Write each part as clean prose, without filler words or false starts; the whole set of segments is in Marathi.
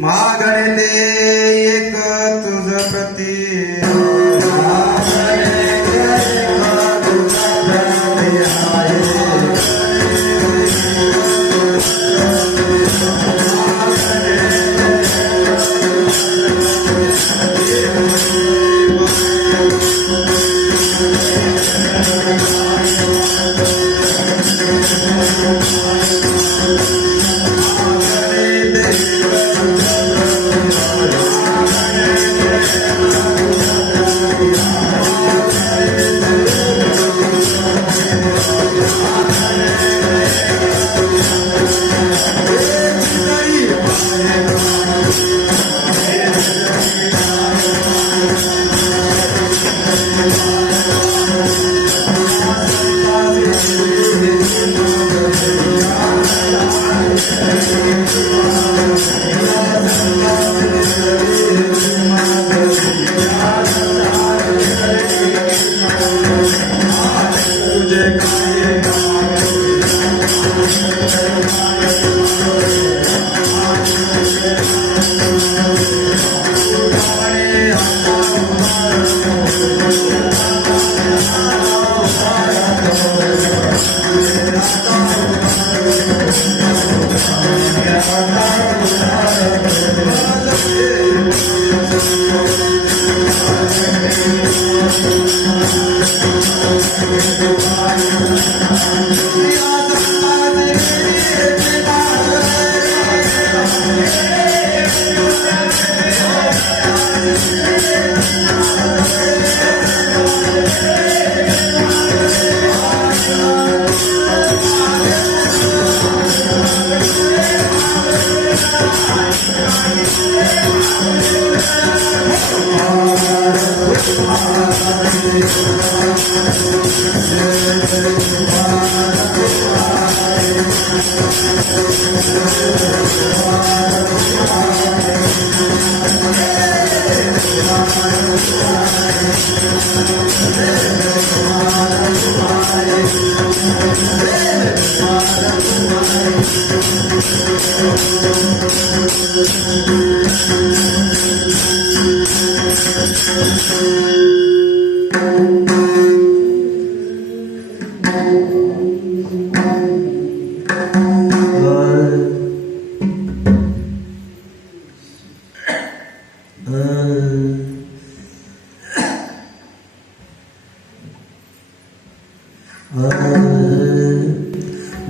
मागणे ते एक तुझ प्रती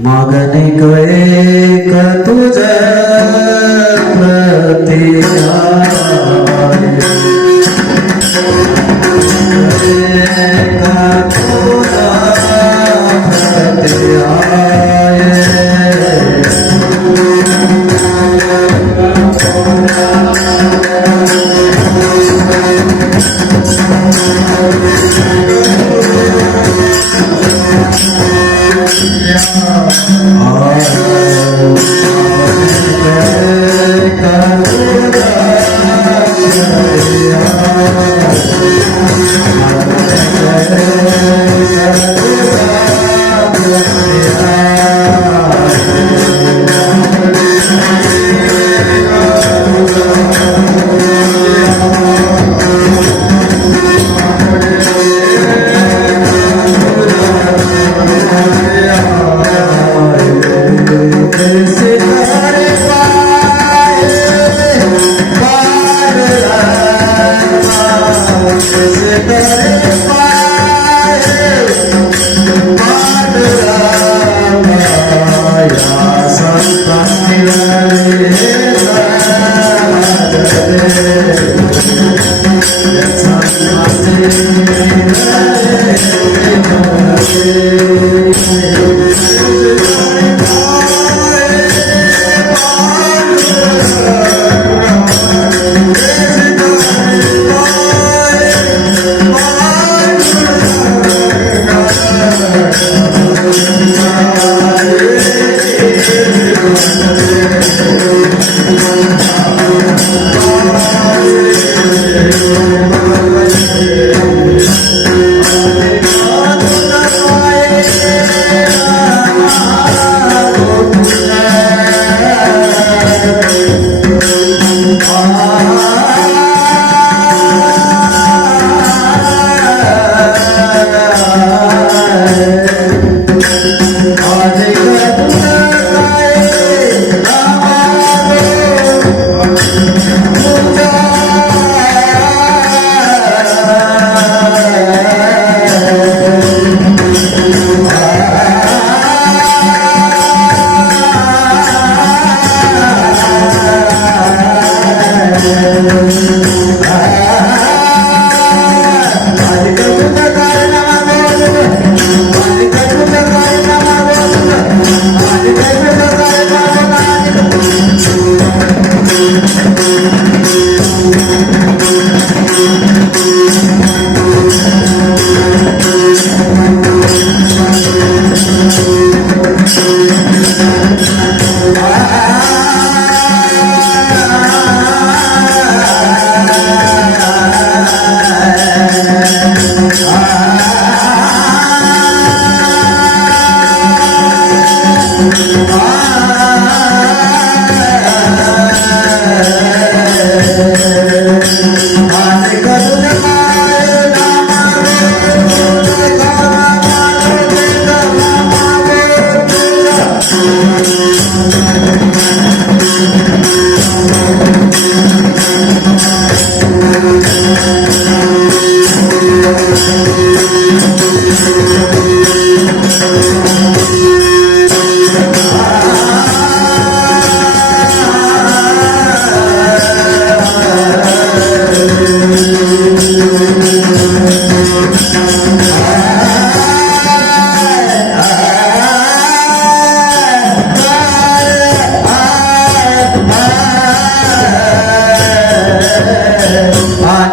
मागणे एक तुझ प्रती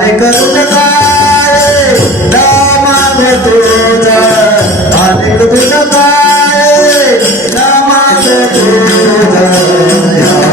आणि करून काय नामाग तुझा आणि करून काय नामाग तुझा या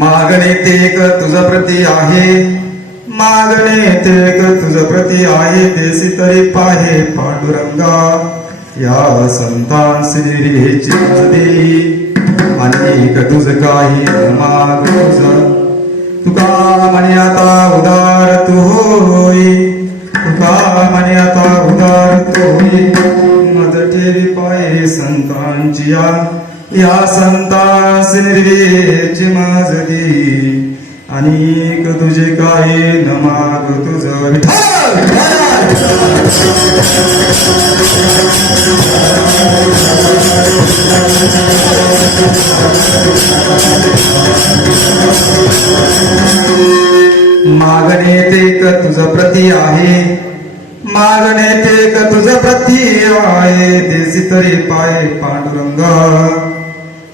मागणे ते एक तुझ प्रती आहे, मागणे ते एक तुझ प्रती आहे, देसी तरी पाहे पांडुरंगा या संतांसी रे देई, अनेक तुझ काही माग तुका म्हणे आता उदार तू होई, तुका म्हणे आता उदार तू होई, मज ठेवी पाये संतांची या या संतास निर्वेची माझी अनेक तुझे काय न माग तुझ मागणे ते क तुझ प्रती आहे मागणे ते क तुझ प्रती आहे देसी तरी पाय पांडुरंगा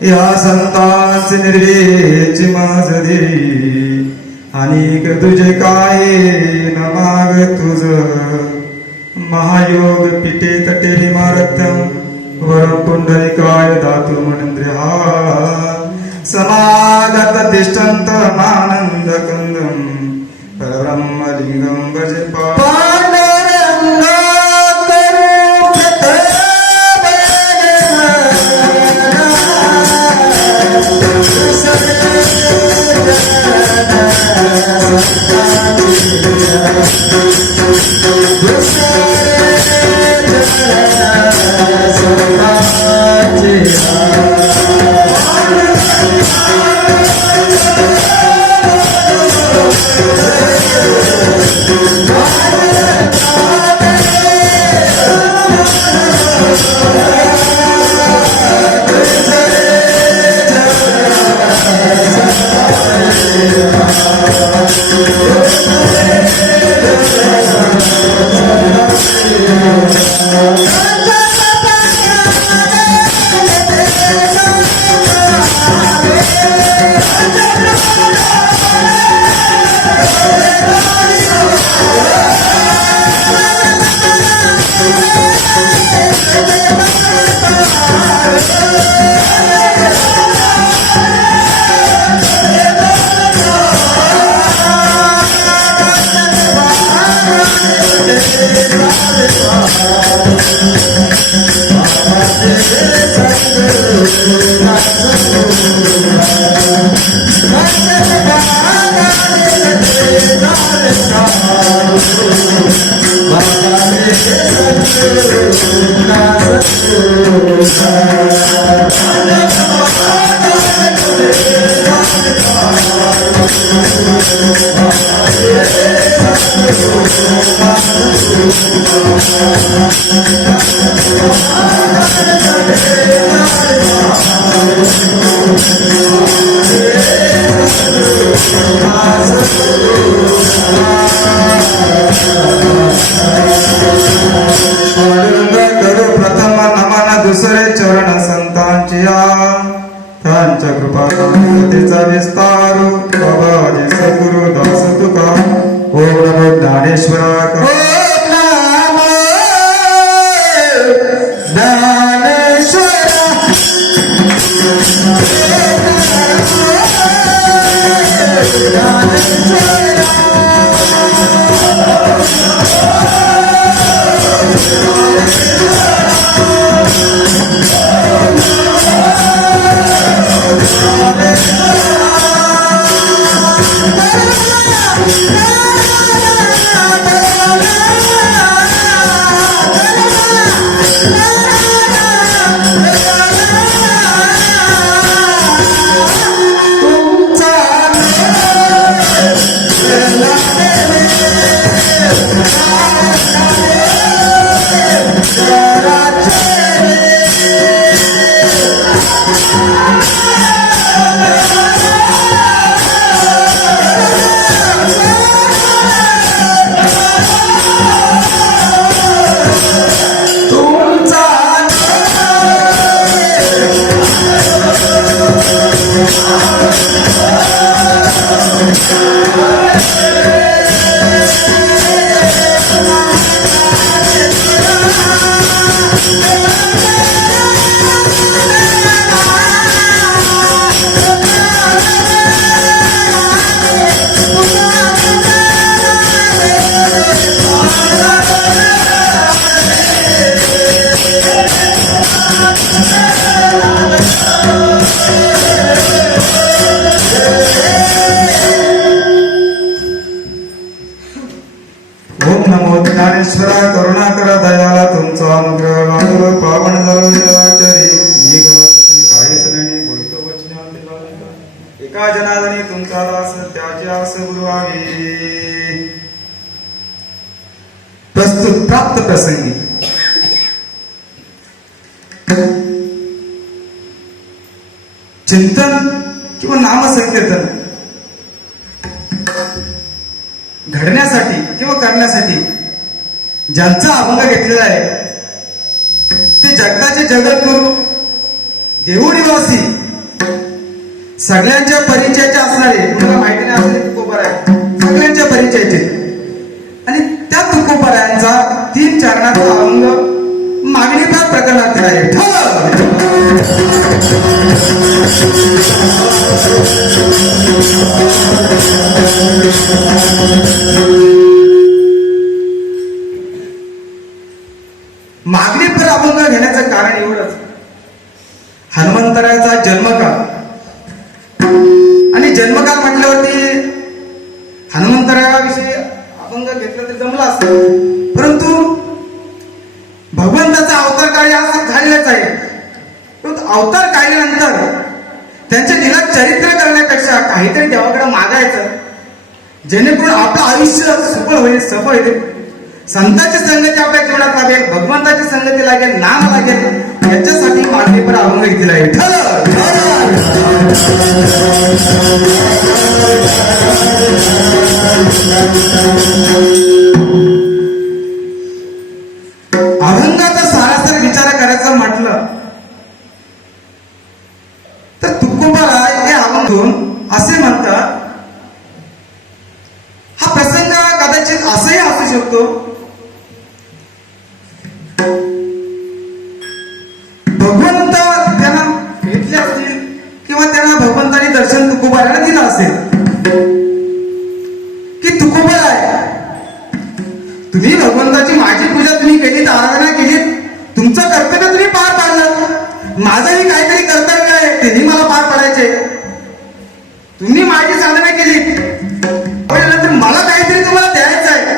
या संतांस निर्वेची माझ देवी अनेक तुझे काय न माग तुझ महायोग पिते तटे विमारत्यम वर पुंडलिकाय धातु मनेंद्रिया समागत तिष्ठन्त आनंद कंदम परब्रह्म लिंगम भजे दुसरे चरण संतांची त्यांच्या कृपाचा विस्तार बाबाजी सद्गुरु दास तुका ओम नमो ज्ञानेश्वरा ओम नमो ज्ञानेश्वरा करुणाकर दयाला तुमचा अनुग्रह लाभो पावन झालो जगाचरी मी काहीच सेवा जनार्दनी तुमचा दास त्याच्यास गुरुवावे. प्रस्तुत प्राप्त प्रसंगी चिंतन किंवा नामसंकीर्तन घडण्यासाठी किंवा करण्यासाठी ज्यांचा अभंग घेतलेला आहे ते जगताचे जगद्गुरु देऊ निवासी सगळ्यांच्या परिचयाचे असणारे, तुम्हाला माहिती नाही असले तुकोबराय सगळ्यांच्या परिचयाचे, आणि त्या तुकोबरायांचा 3 चरणाचा अभंग मागणीपार प्रकरणात आहे. मागणीपर अभंग घेण्याचं कारण एवढंच, हनुमंतराचा जन्मकाळ आणि जन्मकाळ म्हटल्यावरती हनुमंतराविषयी अभंग घेतलं तरी जमलं असतं, परंतु भगवंताचा अवतार काळ या झालेलाच आहे. परंतु अवतार काढल्यानंतर त्यांच्या दिलात चरित्र करण्यापेक्षा काहीतरी देवाकडे मागायचं, जेणेकरून आपलं आयुष्य सफळ होईल, सफळ होईल. संतांची संगती आपल्या जीवनात लागेल, भगवंताची संगती लागेल, नाम लागेल, याच्यासाठी मागणीपर अभंग घेतलेला आहे. अभंगाचा सारासार विचार करायचा म्हटलं तर तुकोबाराय हे अभंग असे म्हणतात. हा प्रसंग कदाचित असंही असू शकतो, भगवंत त्यांना भेटले असतील किंवा त्यांना भगवंताने दर्शन तुकोबारायला दिलं असेल की तुकोबाराय तुम्ही भगवंताची माझी पूजा तुम्ही केली, आराधना केली, तुमचं कर्तव्य तुम्ही पार पाडलं, माझंही काहीतरी कर्तव्य आहे तेही मला पार पाडायचे. तुम्ही माझी साधना केली, नंतर मला काहीतरी तुम्हाला द्यायचं आहे,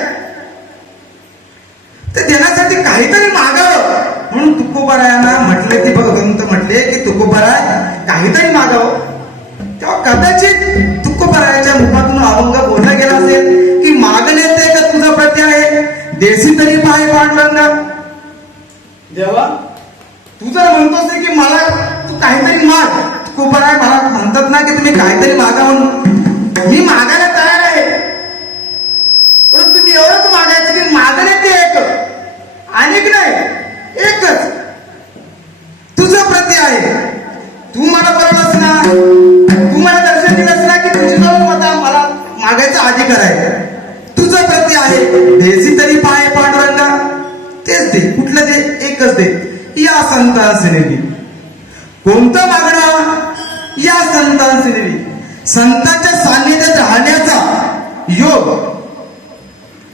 ते देण्यासाठी काहीतरी मागावं. म्हणून तुकोबारायांना म्हटले की भगवंत म्हटले की तुकोबाराय काहीतरी मागावं. तेव्हा कदाचित तुकोबारायाच्या मुखातून अभंग बोलला गेला असेल की मागणे ते का तुझा प्रत्य आहे, देशी तरी पाय पांडुरंगा. देवा तू जर म्हणतोस की मला तू काहीतरी माग, तुकोबाराय मला म्हणतात ना की तुम्ही काहीतरी मागा, म्हणून मी मागायला तयार आहे, परंतु तुम्ही एवढंच मागायचं की मागणे ते एक, अनेक नाही, एकच तुझं प्रति आहे. तू मला बोललास ना, तू मला दर्शन दिलंस ना की तुझी जाऊन मला मागायचा अधिकार आहे. तुझं प्रति आहे, देसी तरी पाय पांडुरंगा. तेच दे, कुठलं दे, एकच दे. या संतांचे नेवी कोणतं मागणं, या संतांचे नेवी संतांच्या सान्निध्यात राहण्याचा योग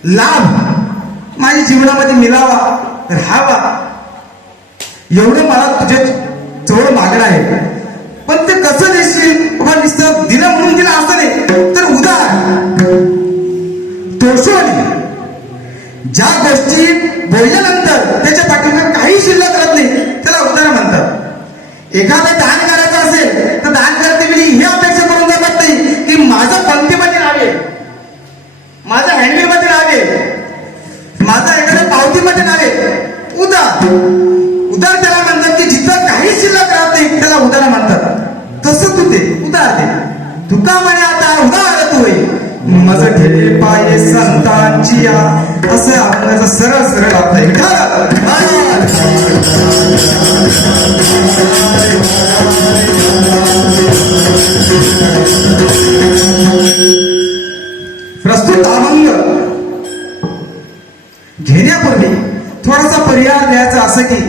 लाभ माझ्या जीवनामध्ये मिळावा, राहावा, एवढं मला तुझ्या जवळ मागणं आहे. पण ते कसं देशील, नुसतं दिलं म्हणून दिलं असं नाही, तर उदार तोषवली ज्या गोष्टी बोलल्यानंतर त्याच्या पाठीमागे काही शिल्लक राहत नाही त्याला उदार म्हणतात. एखादं दान करायचं असेल तर दान करते वेळी ही अपेक्षा करून जमत नाही की माझं पंक्तीमध्ये राहावे, माझं हँडबिलमध्ये राहावे, माझा एखाद्या पावतीमध्ये नावे. उदार उदार त्याला म्हणतात की जिथं काही शिल्लक राहत नाही त्याला उदार म्हणतात. तसं तू ते उदार दे. तुका म्हणे आता उदार तू होई मज ठेले पाये संतांची या, असं आपल्याला सरळ सरळ आपलं प्रस्तुत अभंग घेण्यापूर्वी थोडासा पर्याय द्यायचा असं की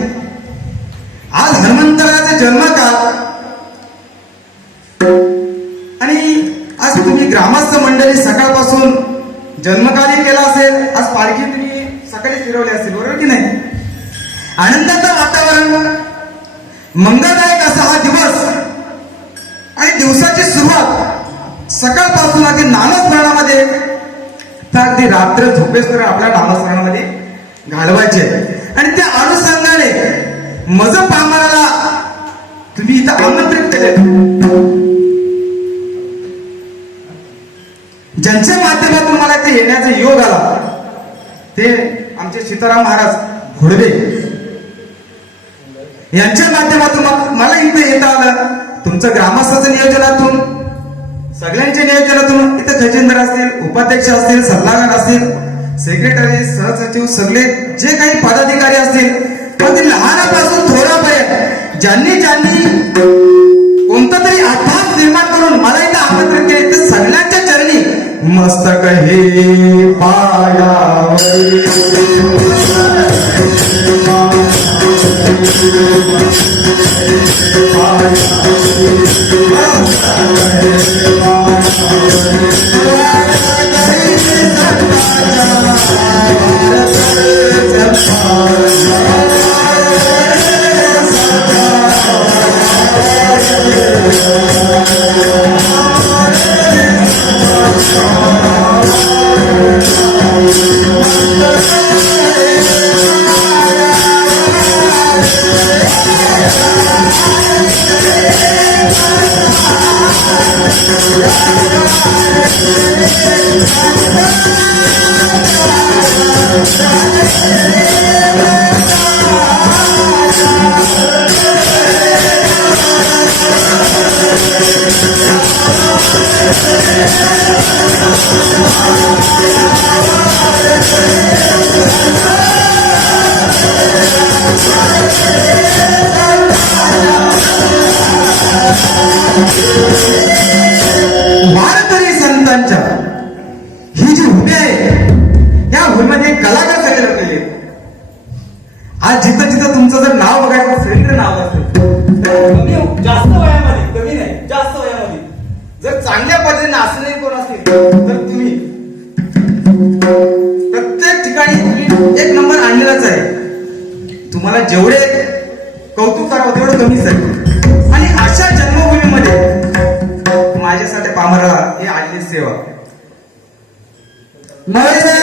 आज हनुमंतराचा जन्मकाळ आणि आज तुम्ही ग्रामस्थ मंडळी सकाळपासून जन्मकाळही केला असेल, आज पालखी तुम्ही सकाळी फिरवली असेल, बरोबर की नाही. आनंदाचं वातावरण, मंगळदायक असा हा दिवस आणि दिवसाची सुरुवात सकाळपासून अगदी नामस्मरणामध्ये तर अगदी रात्र झोपेस आपल्या नामस्मरणामध्ये घालवायचे. आणि त्या अनुषंगाने मज पामाराला तुम्ही इथं आमंत्रित केले. ज्यांच्या माध्यमातून मला इथे येण्याचा योग आला ते आमचे सीताराम महाराज घोडवे यांच्या माध्यमातून मला इथे येता आलं. तुमचं ग्रामस्थाचं नियोजनातून, सगळ्यांच्या नियोजनातून इथे खजिनदार असतील, उपाध्यक्ष असतील, सल्लागार असतील, सेक्रेटरी, सहसचिव, सगळे जे काही पदाधिकारी असतील, अगदी लहानापासून थोड्यापर्यंत ज्यांनी कोणता तरी अभ्यास निर्माण करून मला इथं आमंत्रित केले, ते सगळ्यांच्या चरणी मस्तक हे पायावरी वारकरी संतांच्या ही जी हुबी आहे, या हुबीमध्ये कलाकार सगळे गेले. आज जिथं जिथं तुमचं जर नाव बघायचं असेल तर नाव असेल कमी, जास्त वयामध्ये, कमी नाही जास्त वयामध्ये जर चांगल्या पद्धतीने नाचणे कोण असतील तर तुम्ही प्रत्येक ठिकाणी एक नंबर आणलेलाच आहे. तुम्हाला जेवढे कौतुक करावं तेवढं कमीच आहे. आणि अशा जन्मभूमीमध्ये माझ्यासाठी पामरा ही आली सेवा. माझा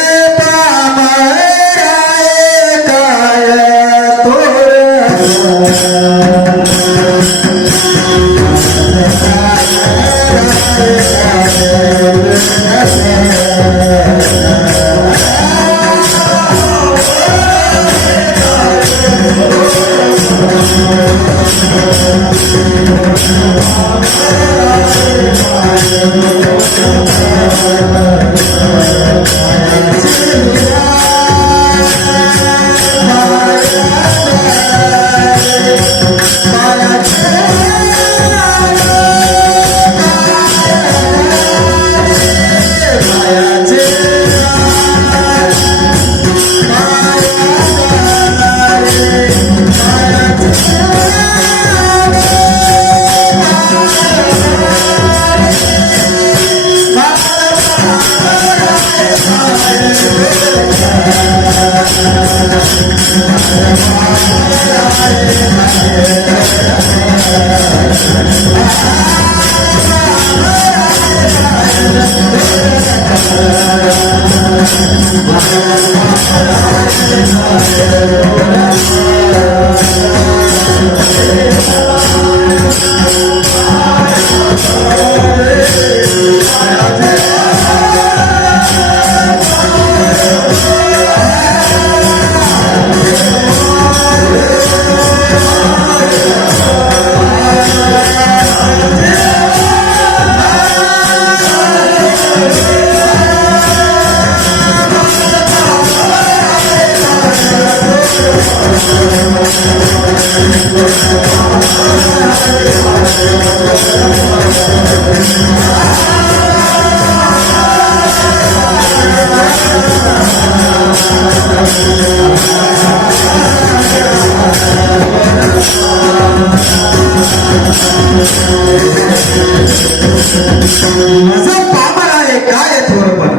पामर आहे काय थोरपण.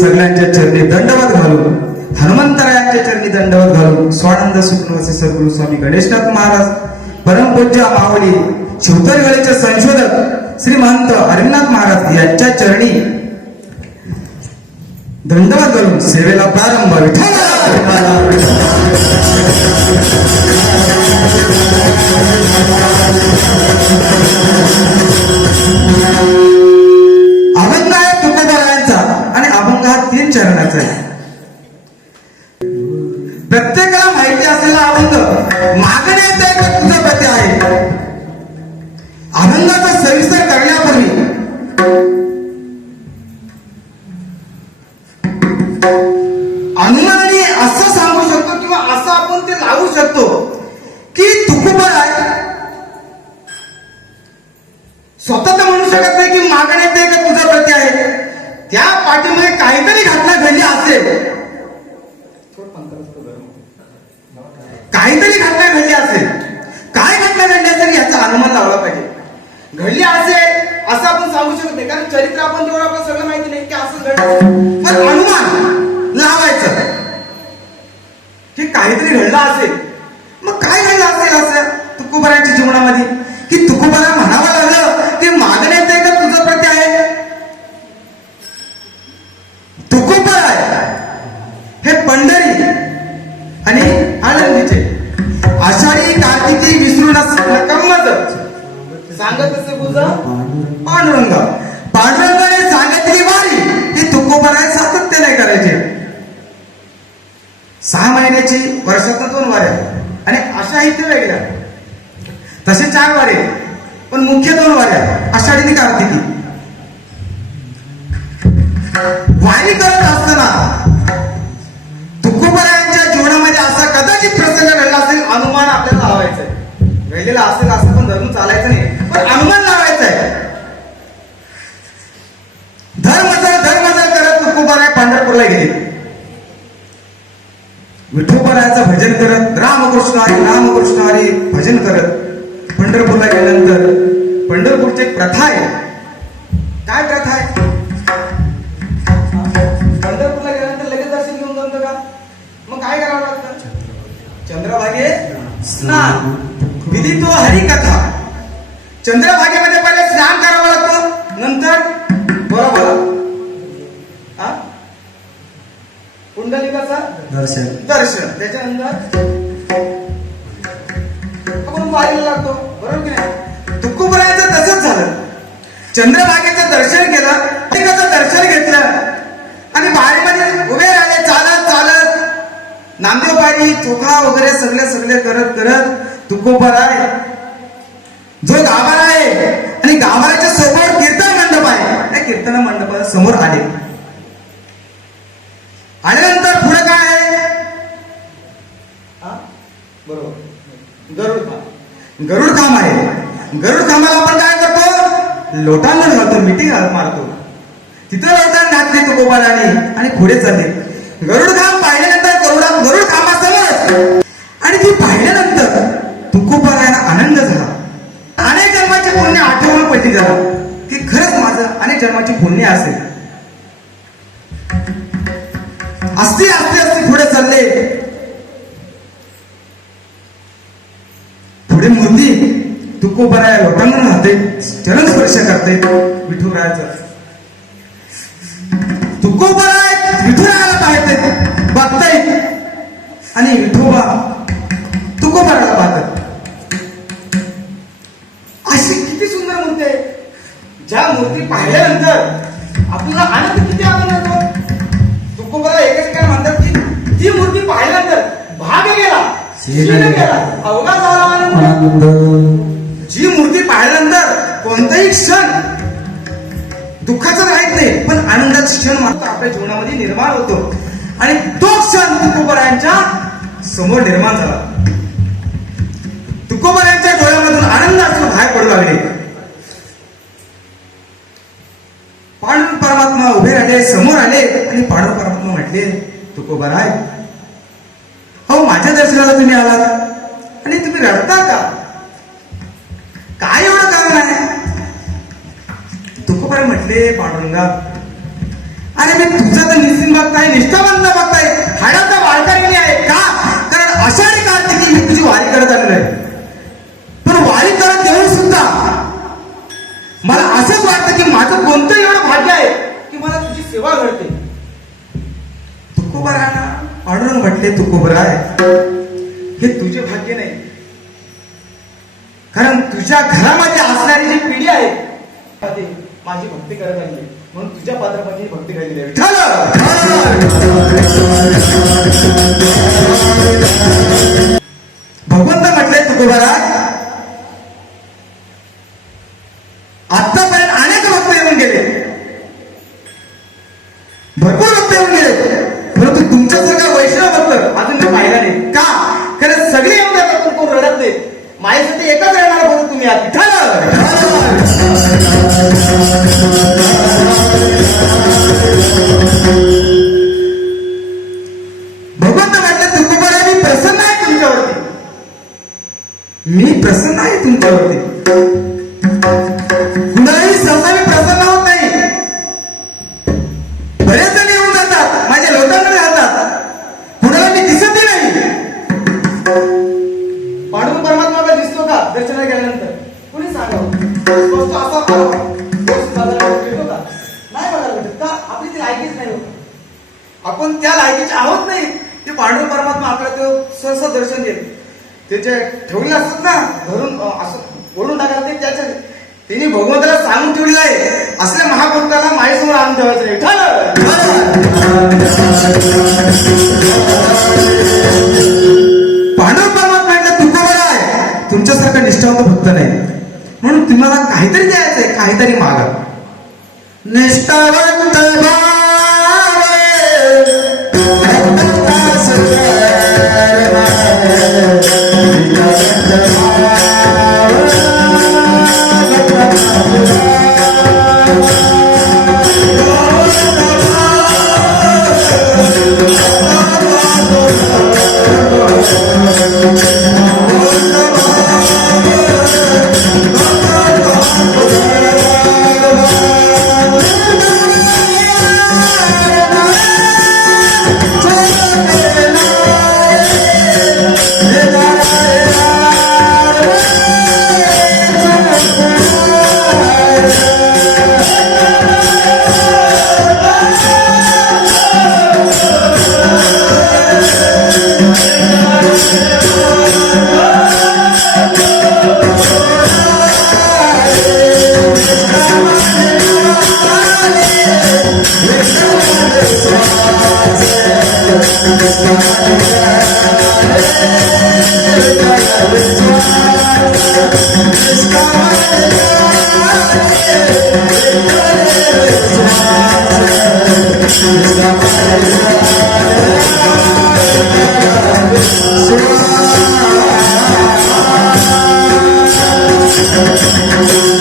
सगळ्यांच्या चरणी दंडवत घालून, हनुमंतरायांच्या चरणी दंडवत घालून, स्वानंद सुखनिवासी सद्गुरू स्वामी गणेशनाथ महाराज, परमपूज्य मावली शिवतरगडीचे संशोधक श्रीमंत अरविंदनाथ महाराज यांच्या चरणी दंडवत घालून सेवेला प्रारंभ. अभंगाय तुकोबरायांचा शकत नाही की मागणे ते का तुझं प्रती आहे. त्या पाठीमध्ये काहीतरी घटना घडली असेल, काहीतरी घटना घडली असेल. काय घटना घडली असेल याचा अनुमान लावला पाहिजे. घडली असेल असं आपण सांगू शकत नाही, कारण चरित्र आपण जेव्हा आपल्याला सगळं माहिती नाही की असं घडलं, पण अनुमान लावायचं की काहीतरी घडलं असेल. मग काय घडलं असेल असं तुकोबारांच्या जीवनामध्ये की तुकोबारा म्हणावं लागलं की मागणे ते का तुझं प्रती आहे. तुकोबारा हे पंढरी आणि आनंदीचे आषाढी कार्तिकी विसरून नकम्मच सांगत असे तुझं पांडुरंग. पांडुरंगाने सांगितली वारी ही तुकोबारा सातत्याने करायचे. 6 महिन्याची वर्षातून 2 वाऱ्या आणि अशा इथे वेगळ्या, तसे 4 वारे पण मुख्य 2 वाऱ्या आषाढी आणि कार्तिकी. वारी करत असताना तुकोबारांच्या जीवनामध्ये असा कदाचित प्रसंग घडला असेल, अनुमान आपल्याला लावायचा आहे. घडलेला असेल असं पण धरून चालायचं नाही, पण अनुमान लावायचं आहे. धर्मजल करत तुकोबारा पंढरपूरला गेले. विठोबाराचं भजन करत रामकृष्ण हरी भजन करत पंढरपूरला गेल्यानंतर पंढरपूरची एक प्रथा आहे. काय प्रथा आहे? पंढरपूरला गेल्यानंतर लगेच दर्शन घेऊन जमतं का? मग काय करावं लागतं? चंद्रभागेत स्नान, विधी तो हरिकथा. चंद्रभागेमध्ये पहिले स्नान करावं लागतं, नंतर बरोबर पुंडलिकाचं दर्शन, त्याच्यानंतर आपण वारीला लागतो. बरोबर की नाही? तुकोबाराचं तसंच झालं. चंद्रभागेचं दर्शन केलं, पुंडलिकाचं दर्शन घेतलं आणि वारीमध्ये उभे राहिले चालत नामदेव पायरी चोखा वगैरे सगळे करत तुकोबारा जो गाभारा आहे आणि गाभाऱ्याच्या समोर कीर्तन मंडप आहे, त्या कीर्तन मंडपाच्या समोर आले. आल्यानंतर पुढे काय आहे? बरोबर गरुड खांब आहे. गरुड खांबाला आपण काय करतो? लोटांगण घालतो, मिठी मारतो. तिथं लोटांगण घातली तुकोबाराने आणि पुढे चालले. गरुड खांब पाहिल्यानंतर गरुड खांबासमोर आणि ती पाहिल्यानंतर तुकोबाराला आनंद झाला. अनेक जन्माची पुण्य आठवण पडली झाला की खरंच माझं अनेक जन्माची पुण्य असेल. असते पुढे चालले. पुढे मूर्ती तुकोबारा लोटांगण घालते, चरण स्पर्श करते विठुरायाचा. तुकोबारा विठुरायाला पाहते, बघताय आणि विठोबा तुकोबाराला पाहतात. अशी किती सुंदर मूर्ती आहे, ज्या मूर्ती पाहिल्यानंतर आपल्याला आनंद किती आनंद होतो. तुकोबारा एकच काय म्हणतात की ती मूर्ती पाहिल्यानंतर भाग गेला, शील गेला, अवघा झाला आनंद. जी मूर्ती पाहिल्यानंतर कोणताही क्षण दुःखाचा राहत नाही, पण आनंदाचा क्षण मात्र आपल्या जीवनामध्ये निर्माण होतो. आणि तो क्षण तुकोबारांच्या समोर निर्माण झाला. तुकोबारांच्या डोळ्यामधून आनंदाचे बाहेर पडू लागले. पांडुरंग परमात्मा उभे राहिले, समोर आले आणि पांडुरंग परमात्मा म्हटले, तुकोबारा हो माझ्या दर्शनाला तुम्ही आलात आणि तुम्ही रडता का? काय एवढं कारण आहे? तुकोबारा म्हटले, पांडुरंगा अरे मी तुझं तर निश्चित बघताय, निष्ठावंत बघताय, हाडाचा वारकरी आहे का? कारण आषाढी कार्तिकी मी तुझी वारी करत आलेलो आहे. पण वारी करत येऊन सुद्धा मला असंच वाटतं की माझं कोणतं एवढं भाग्य आहे की मला तुझी सेवा घडते. तुकोबारांना पांडुरंग म्हटले, तुकोबारा हे तुझे भाग्य नाही, कारण तुझ्या घरामध्ये असणारी जी पिढी आहे माझी भक्ती करत आली, म्हणून तुझ्या पात्रामध्ये भक्ती केलेली आहे. भगवंत म्हटले, तुकोबारा आतापर्यंत अनेक भक्त येऊन गेले, भरपूर भक्त येऊन गेले, परंतु तुमच्यासारखा वैष्णव भक्त अजून मी पाहिला नाही. का? कारण सगळे येऊन जातात पण कोण रडत नाही. माझ्यासाठी एकच येणार बोलतो तुम्ही. बसतो असं आलो बस बघायला भेटतो का? नाही बघायला भेटत का? आपली ती लायकीच नाही होत. आपण त्या लायकीचे आहोत नाही. ते पांडुरंग परमात्मा आपल्याला ते सहसा दर्शन देत. ते जे ठेवले असतात ना धरून असं बोलून टाकायला ते त्याच्या तिने भगवंताला सांगून ठेवलेलं आहे. असल्या महाभक्ताला माझ्यासमोर आणून ठेवायचं नाही. पांडुरंग परमात्मा म्हटलं तुकोबरा आहे, तुमच्यासारखा निष्ठावंत भक्त नाही, म्हणून तुम्हाला काहीतरी द्यायचंय, काहीतरी मागा. निष्ठावंत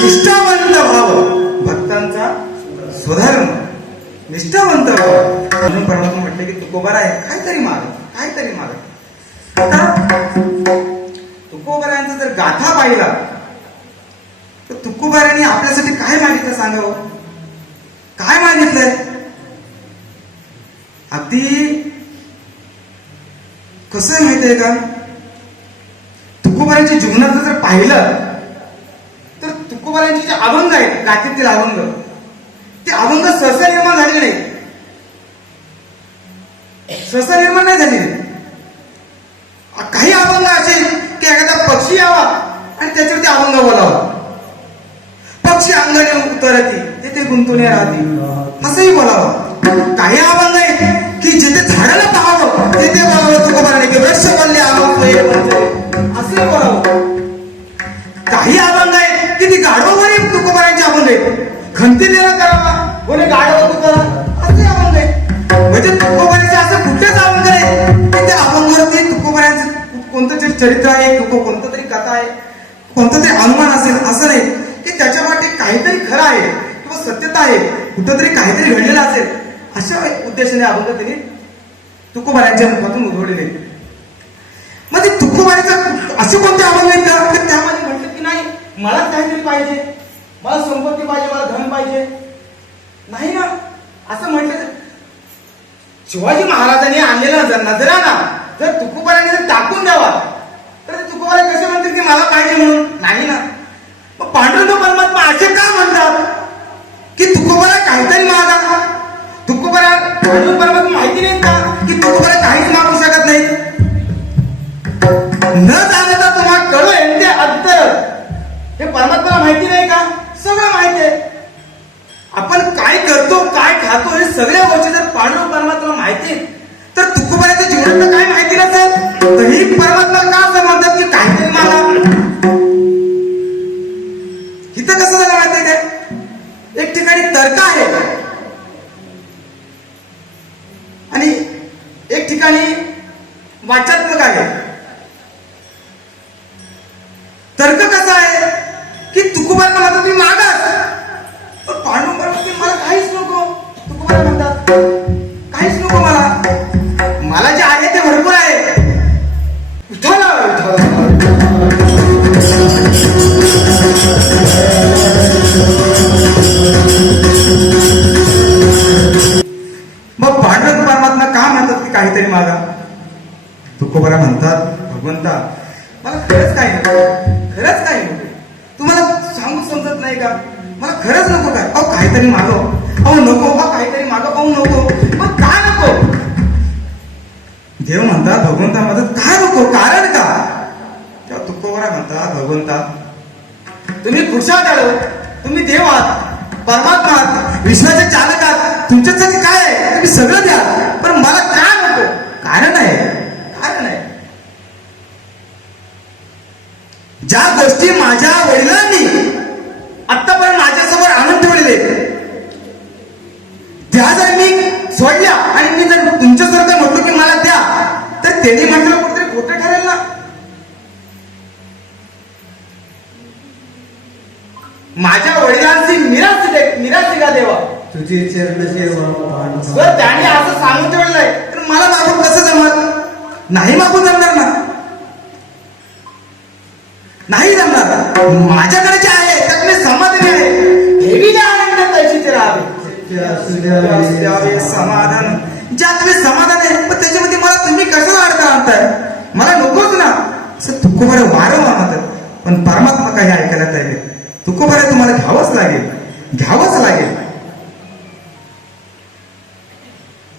निष्ठावंत भाव भक्तांचा स्वधर्म. निष्ठावंत भाव म्हणून परमात्मा म्हटले की तुकोबरा आहे, काहीतरी माग, काहीतरी माग. आता तुकोबरायांचा जर गाथा पाहिला तर तुकोबरायांनी आपल्यासाठी काय मागितलं सांगावं? काय मागितलंय? अगदी कसं आहे माहितीये का, तुकोबरायांच्या जीवनात जर पाहिलं तर तुकोबरायांचे जे अभंग आहेत, गाथेतील अभंग, ते अभंग सहसा निर्माण झालेले नाही. सहसा निर्माण नाही झाले. काही अभंग असे की एखादा पक्षी यावा आणि त्याच्यावरती अभंग बोलावा. पक्षी अंगाने उतरती तेथे गुंतून राहती असंही बोलावं. काही अभंग आहेत की जिथे झाडाला पाहावं तेथे बोलावं तुकोबराने की वृक्ष बोलले अभंग असंही बोलावं. काही अभंग आहेत की ती गाढवावरही तुकोबरायांचे अभंग आहेत. खंती देणं करावा कोणी गाढव तुकारा असे अभंग आहेत. म्हणजे तुकोबराचे असं कुठेच अभंग नाही की त्या अभंगावरती तुकोबरायांचं कोणतं तरी चरित्र आहे, कोणतं तरी कथा आहे, कोणतं तरी अनुमान असेल असं नाही की त्याच्या वाटे काहीतरी खरं आहे किंवा सत्यता आहे, कुठंतरी काहीतरी घडलेलं असेल. अशा उद्देशाने अभंग त्यांनी तुकोबरायांच्या मुखातून उधळलेले. मग ते तुकोबराचं असे कोणते अभंग आहेत का तर त्यामध्ये म्हटलं की नाही मला काहीतरी पाहिजे, मला संपत्ती पाहिजे, मला धन पाहिजे, नाही ना असं म्हटलं. शिवाजी महाराजांनी आणलेला नजराना जर तुकोबराने जर टाकून द्यावा तर तुकोबरा कसे म्हणतील की मला पाहिजे म्हणून? नाही ना. मग पांडुरंग परमात्मा असे का म्हणतात की तुकोबरा काहीतरी मागा? तुकोबरा पांडुरंग परमात्मा माहिती नाही का की तुकोबरा काहीच मागू शकत नाही? न जाणता तुम्हाला कळेल ते अंतर हे परमात्माला माहिती नाही का? सगळं माहिती आहे. आपण काय करतो, काय खातो, हे सगळ्या गोष्टी जर पांडुरंग परमात्माला माहिती तर तुकोबराच्या जीवनात काय माहिती नसेल तरी परमात्मा का असं म्हणतात की काहीतरी मागा? इथं कसं झालं माहितीये काय, एक ठिकाणी तर्क आहे आणि एक ठिकाणी वाचात्मक आहे. तर्क कसा आहे की तुकोबरांना म्हणतात तुम्ही मागाच, पण पांडुरंग म्हणतात मला काहीच नको. तुकोबरा म्हणतात काहीच नको मला, मला जे आहे ते भरपूर आहे. विठ्ठल विठ्ठल नाही का? मला खरंच नको काय? अहो काहीतरी मागव. अहो नको. अहो काहीतरी मागव. अहो नको. मग का नको? देव म्हणतात भगवंता मदत का नको? कारण का? तेव्हा तुकोबरा म्हणतात भगवंता तुम्ही खुशाल आलो, तुम्ही देव आहात, परमात्मा आहात, विश्वाचे चालक आहात, तुमच्यासाठी काय आहे? तुम्ही सगळं द्या, पण मला का नको? कारण आहे. कारण आहे. ज्या गोष्टी माझ्या वडिलांनी आतापर्यंत माझ्यासमोर आणून ठेवलेले त्या जर मी सोडल्या आणि मी जर तुमच्यासारखं म्हटलो की मला द्या, तर त्यांनी म्हटलं कुठेतरी खोटं ठरेल ना. माझ्या वडिलांची निराशी का देवा? तुझी चरण सेवा जर त्याने असं सांगून ठेवलंय तर मला मागून कसं जमत? नाही मागून जमणार ना. नाही जमणार. माझ्याकडे जे आहे त्यात मी समाधानी आहे. हेवी ज्या आनंदात तैशी ते राहावे द्यावे समाधान. ज्यात मी समाधान आहे, पण त्याच्यामध्ये मला तुम्ही कशाला अडथळा आणताय? मला नकोच ना. असं तुकोबारे वारंवार म्हणतात, पण परमात्मा काही ऐकायला तयार नाही. तुकोबारे तुम्हाला घ्यावंच लागेल, घ्यावंच लागेल.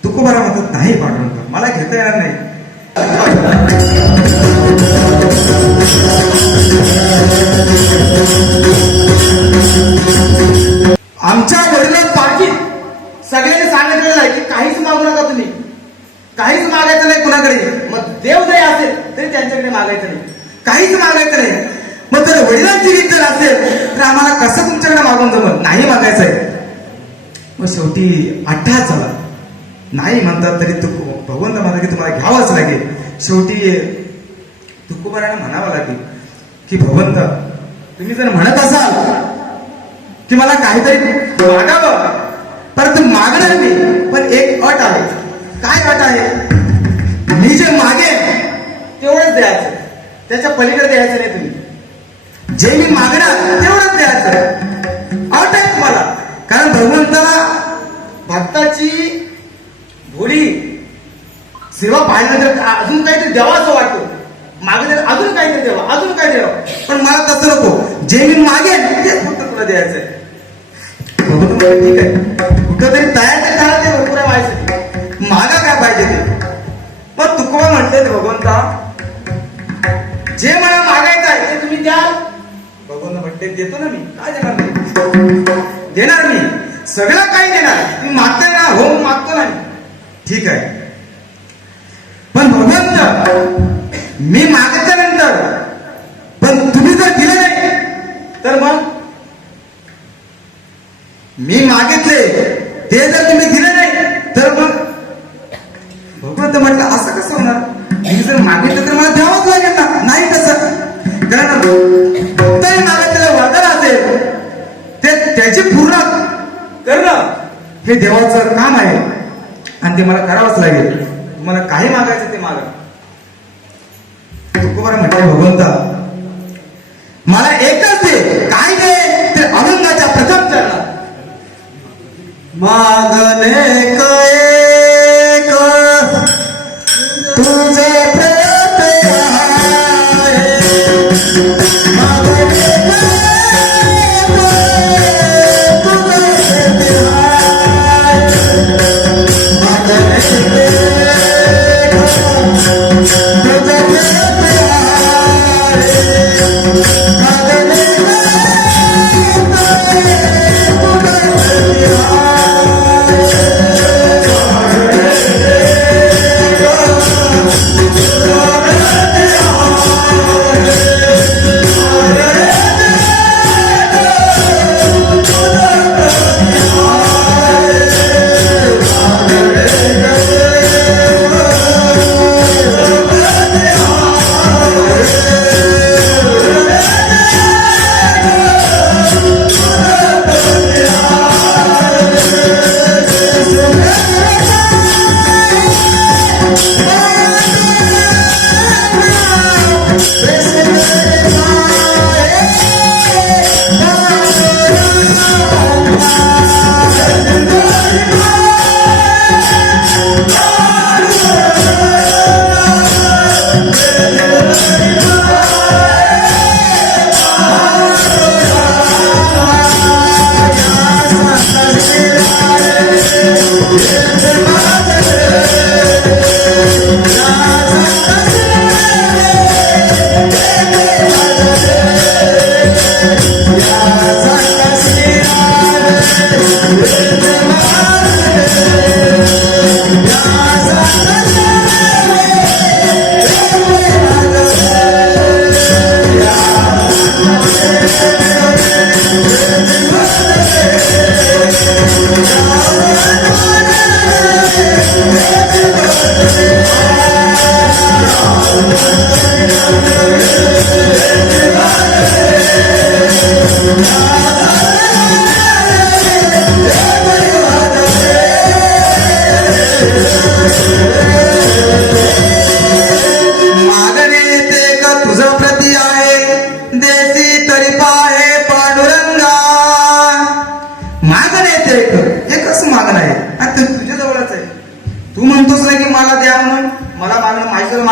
तुकोबारा म्हणतात नाही पांडुरंग, मला घेता येणार नाही. आमच्या वडिलां पाठीत सगळ्यांनी सांगितलेलं आहे की काहीच मागू नका तुम्ही, काहीच मागायचं नाही कुणाकडे. मग देव जरी असेल तरी त्यांच्याकडे मागायचं नाही, काहीच मागायचं नाही. मग जर वडिलांची रीत जर असेल तर आम्हाला कसं तुमच्याकडे मागून जमत? नाही मागायचं आहे. मग शेवटी अट्टहास झाला. नाही म्हणतात तरी भगवंत म्हणतात की तुम्हाला घ्यावंच लागेल. शेवटी तुकोबारांना म्हणावं लागेल की भगवंत तुम्ही जर म्हणत असाल की मला काहीतरी मागावं, परंतु मागणार मी, पण एक अट आहे. काय अट आहे? मी जे मागेन तेवढंच द्यायचं, त्याच्या पलीकडे द्यायचं नाही. तुम्ही जे मी मागणार तेवढंच द्यायचं. अट आहे तुम्हाला. कारण भगवंताला भक्ताची भोळी सेवा पाहिल्यानंतर अजून काहीतरी द्यावाचं वाटतं. मागे अजून काहीतरी द्यावं, अजून काय द्यावं. पण मला तसं नको. जे मी मागेन तेच फक्त तुला द्यायचंय. ठीक आहे, कुठंतरी तयार ते करा ते पुऱ्या व्हायसाठी. मागा काय पाहिजे ते. पण तुकोबा म्हटले भगवंता जे मला मागायचं आहे ते तुम्ही द्याल. भगवंत म्हटले देतो ना मी, काय देणार नाही? देणार मी, सगळं काही देणार. तुम्ही मागताय ना? हो मागतो ना मी. ठीक आहे, पण भगवंत मी मागितल्यानंतर पण तुम्ही जर दिलं नाही तर मग मी मागितले ते जर तुम्ही दिले नाही तर मग भगवंत म्हटलं असं कसं होणार? मी जर मागितलं तर मला द्यावंच लागेल ना. नाही तसं. कारण भक्ताने मागितलेलं वरदान असेल ते त्याची पूर्ण करणं हे देवाचं काम आहे आणि ते मला करावंच लागेल. तुम्हाला काही मागायचं ते मागा. तुकोबारा म्हटले भगवंता मला एकच दे. काय दे? ते अभंगाच्या प्रथम चरणात मागणे एक तुझे प्रेम आहे. मागणे एक तुझे प्रेम आहे. मागणे एक तुझे प्रेम आहे. मागणे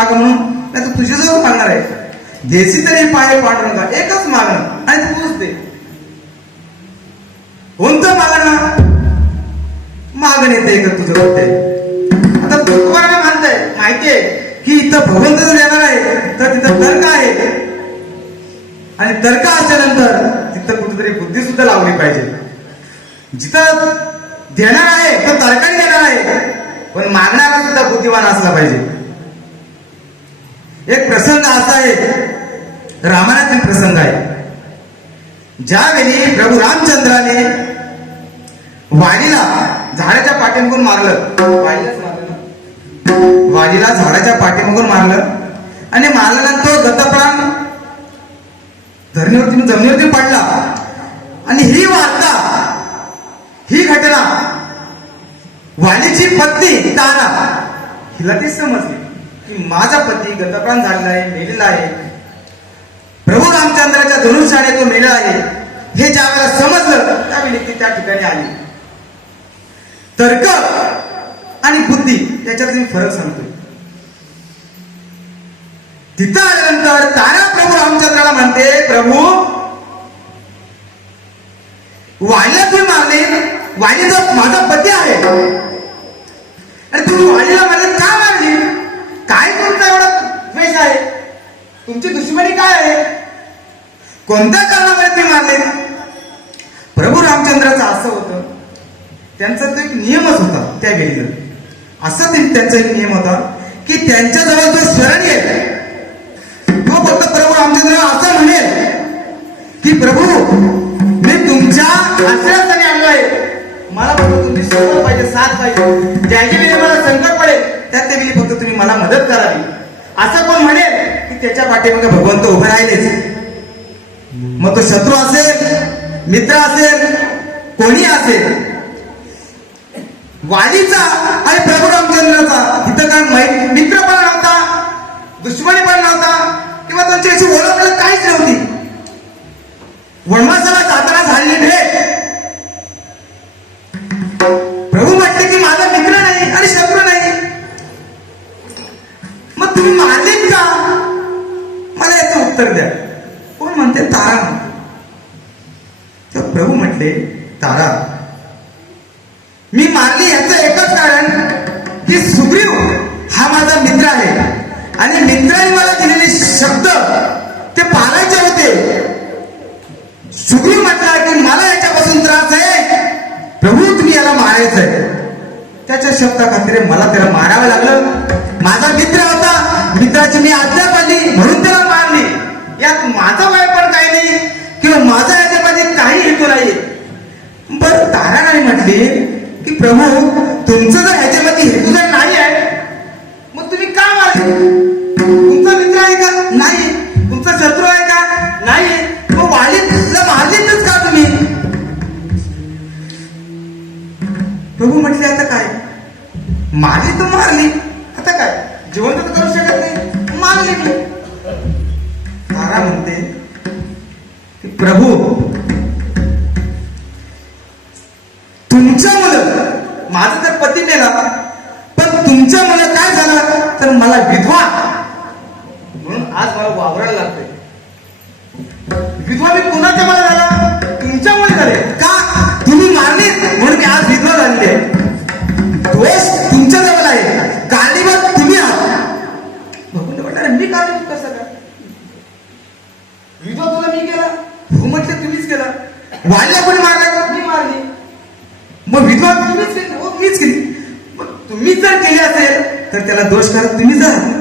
माग म्हणून, नाही तर तुझ्याजवळ मागणार आहे. देसी तरी पाय पांडुरंगा, एकच मागणं आणि तूच दे. कोणतं मागणं? मागण येते एक तुझं होते. आता तुम्हाला मानताय माहितीये की इथं भगवंत जर येणार आहे तर तिथं तर्क आहे, आणि तर्क असल्यानंतर तिथं कुठेतरी बुद्धी सुद्धा लावली पाहिजे. जिथं देणार आहे तो तर्काने देणार आहे, पण मागणारा सुद्धा बुद्धिमान असला पाहिजे. एक प्रसंग असा आहे, रामायणातील प्रसंग आहे. ज्यावेळी प्रभू रामचंद्राने वालीला झाडाच्या पाठीमागून मारलं, वालीला झाडाच्या पाठीमागून मारलं, आणि मारल्यानंतर गतप्राण धरणीवरती जमिनीवरती पडला. आणि ही वार्ता, ही घटना वालीची पत्नी तारा हिला ती समजली की माझा पती गतप्राण झालेला आहे, मेलेला आहे, प्रभू रामचंद्राच्या धनुष्याने तो मेलेला आहे. हे ज्या वेळेला समजलं त्यावेळी ती त्या ठिकाणी आली. तर्क आणि बुद्धी त्याच्यात मी फरक सांगतोय. तिथं आल्यानंतर तारा प्रभू रामचंद्राला म्हणते, प्रभू वालीला तुम्ही मारले, वाली जो माझा पती आहे, आणि तुम्ही वालीला मला का मारली? काय तुमचा एवढा द्वेष आहे? तुमची दुश्मनी काय आहे? कोणत्या कारणामुळे तुम्ही मारले? प्रभू रामचंद्राचं असं होतं, त्यांचा तो एक नियमच होता त्या वेळेला. असा त्यांचा एक नियम होता की त्यांच्याजवळ जो शरणी आहे तो फक्त प्रभू रामचंद्र असं म्हणेल की प्रभू मी तुमच्या आश्रयासाठी आलो आहे, मला फक्त तुमची सोबत पाहिजे, साथ पाहिजे. ज्याच्या वेळी मला संकट पडेल त्या वेळी फक्त तुम्ही मला मदत करावी. असं कोण म्हणेल की त्याच्या पाठीमागे भगवंत उभे राहिलेच. मग तो शत्रू असेल, मित्र असेल, कोणी असेल. वालीचा आणि प्रभू रामचंद्राचा इथं काय मित्र पण नव्हता, दुश्मनी पण नव्हता, किंवा त्यांची अशी ओळख आपल्याला काहीच नव्हती. वनवासाला जाताना झालेली भेट. प्रभू म्हटले की माझा मित्र नाही आणि शत्रू नाही, मग तुम्ही मारलेत का? मला याचं उत्तर द्या. कोण म्हणते? तारा म्हणते. तर प्रभू म्हटले, तारा मी मारली याचं एकच कारण की सुग्रीव हा माझा मित्र आहे, आणि मित्राने मला दिलेले शब्द ते पाळायचे होते. सुग्रीव म्हटला की मला याच्यापासून त्रास आहे, प्रभू तुम्ही याला मारायचंय. त्याच्या शब्दा खातिर मला त्याला मारावं लागलं. माझा मित्र होता, मित्राची मी आज्ञा पाळली म्हणून त्याला मारली. यात माझा वय पण काही नाही किंवा माझा याच्यामध्ये काही हेतू नाही. बरं, तारा नाही म्हटली की प्रभू तुमचं जर ह्याच्यामध्ये हेतू जर नाही आहे मग तुम्ही का मारले? तुमचा मित्र आहे का? नाही. तुमचा शत्रू आहे का? नाही. मग वालीला मारलेच का तुम्ही? प्रभू म्हटले, आता काय मारली तर मारली, आता काय जिवंत तर करू शकत नाही, मारली मी. तारा म्हणते की प्रभू तुमच्या मुलं, माझं तर पती मेला, पण तुमच्या मुलं काय झालं तर मला विधवा म्हणून आज मला वावरायला लागतंय. विधवा मी कुणाच्या मला झाला? तुमच्यामुळे झाले. का? तुम्ही मारले म्हणून आज विधवा झालेली आहे. दोष तुमच्या जवळ आहे, कारणीभूत तुम्ही आहात. भगवंत म्हटलं, मी कारणीभूत कसं काय? विधवा तुला मी केला? हो म्हटलं, तुम्हीच केला. वालीला कोणी मारला? मी मारली. मग विधवा तुम्हीच केली? हो, मीच केली. मग तुम्हीच जर केली असेल तर त्याला दोष करत तुम्हीच आहात.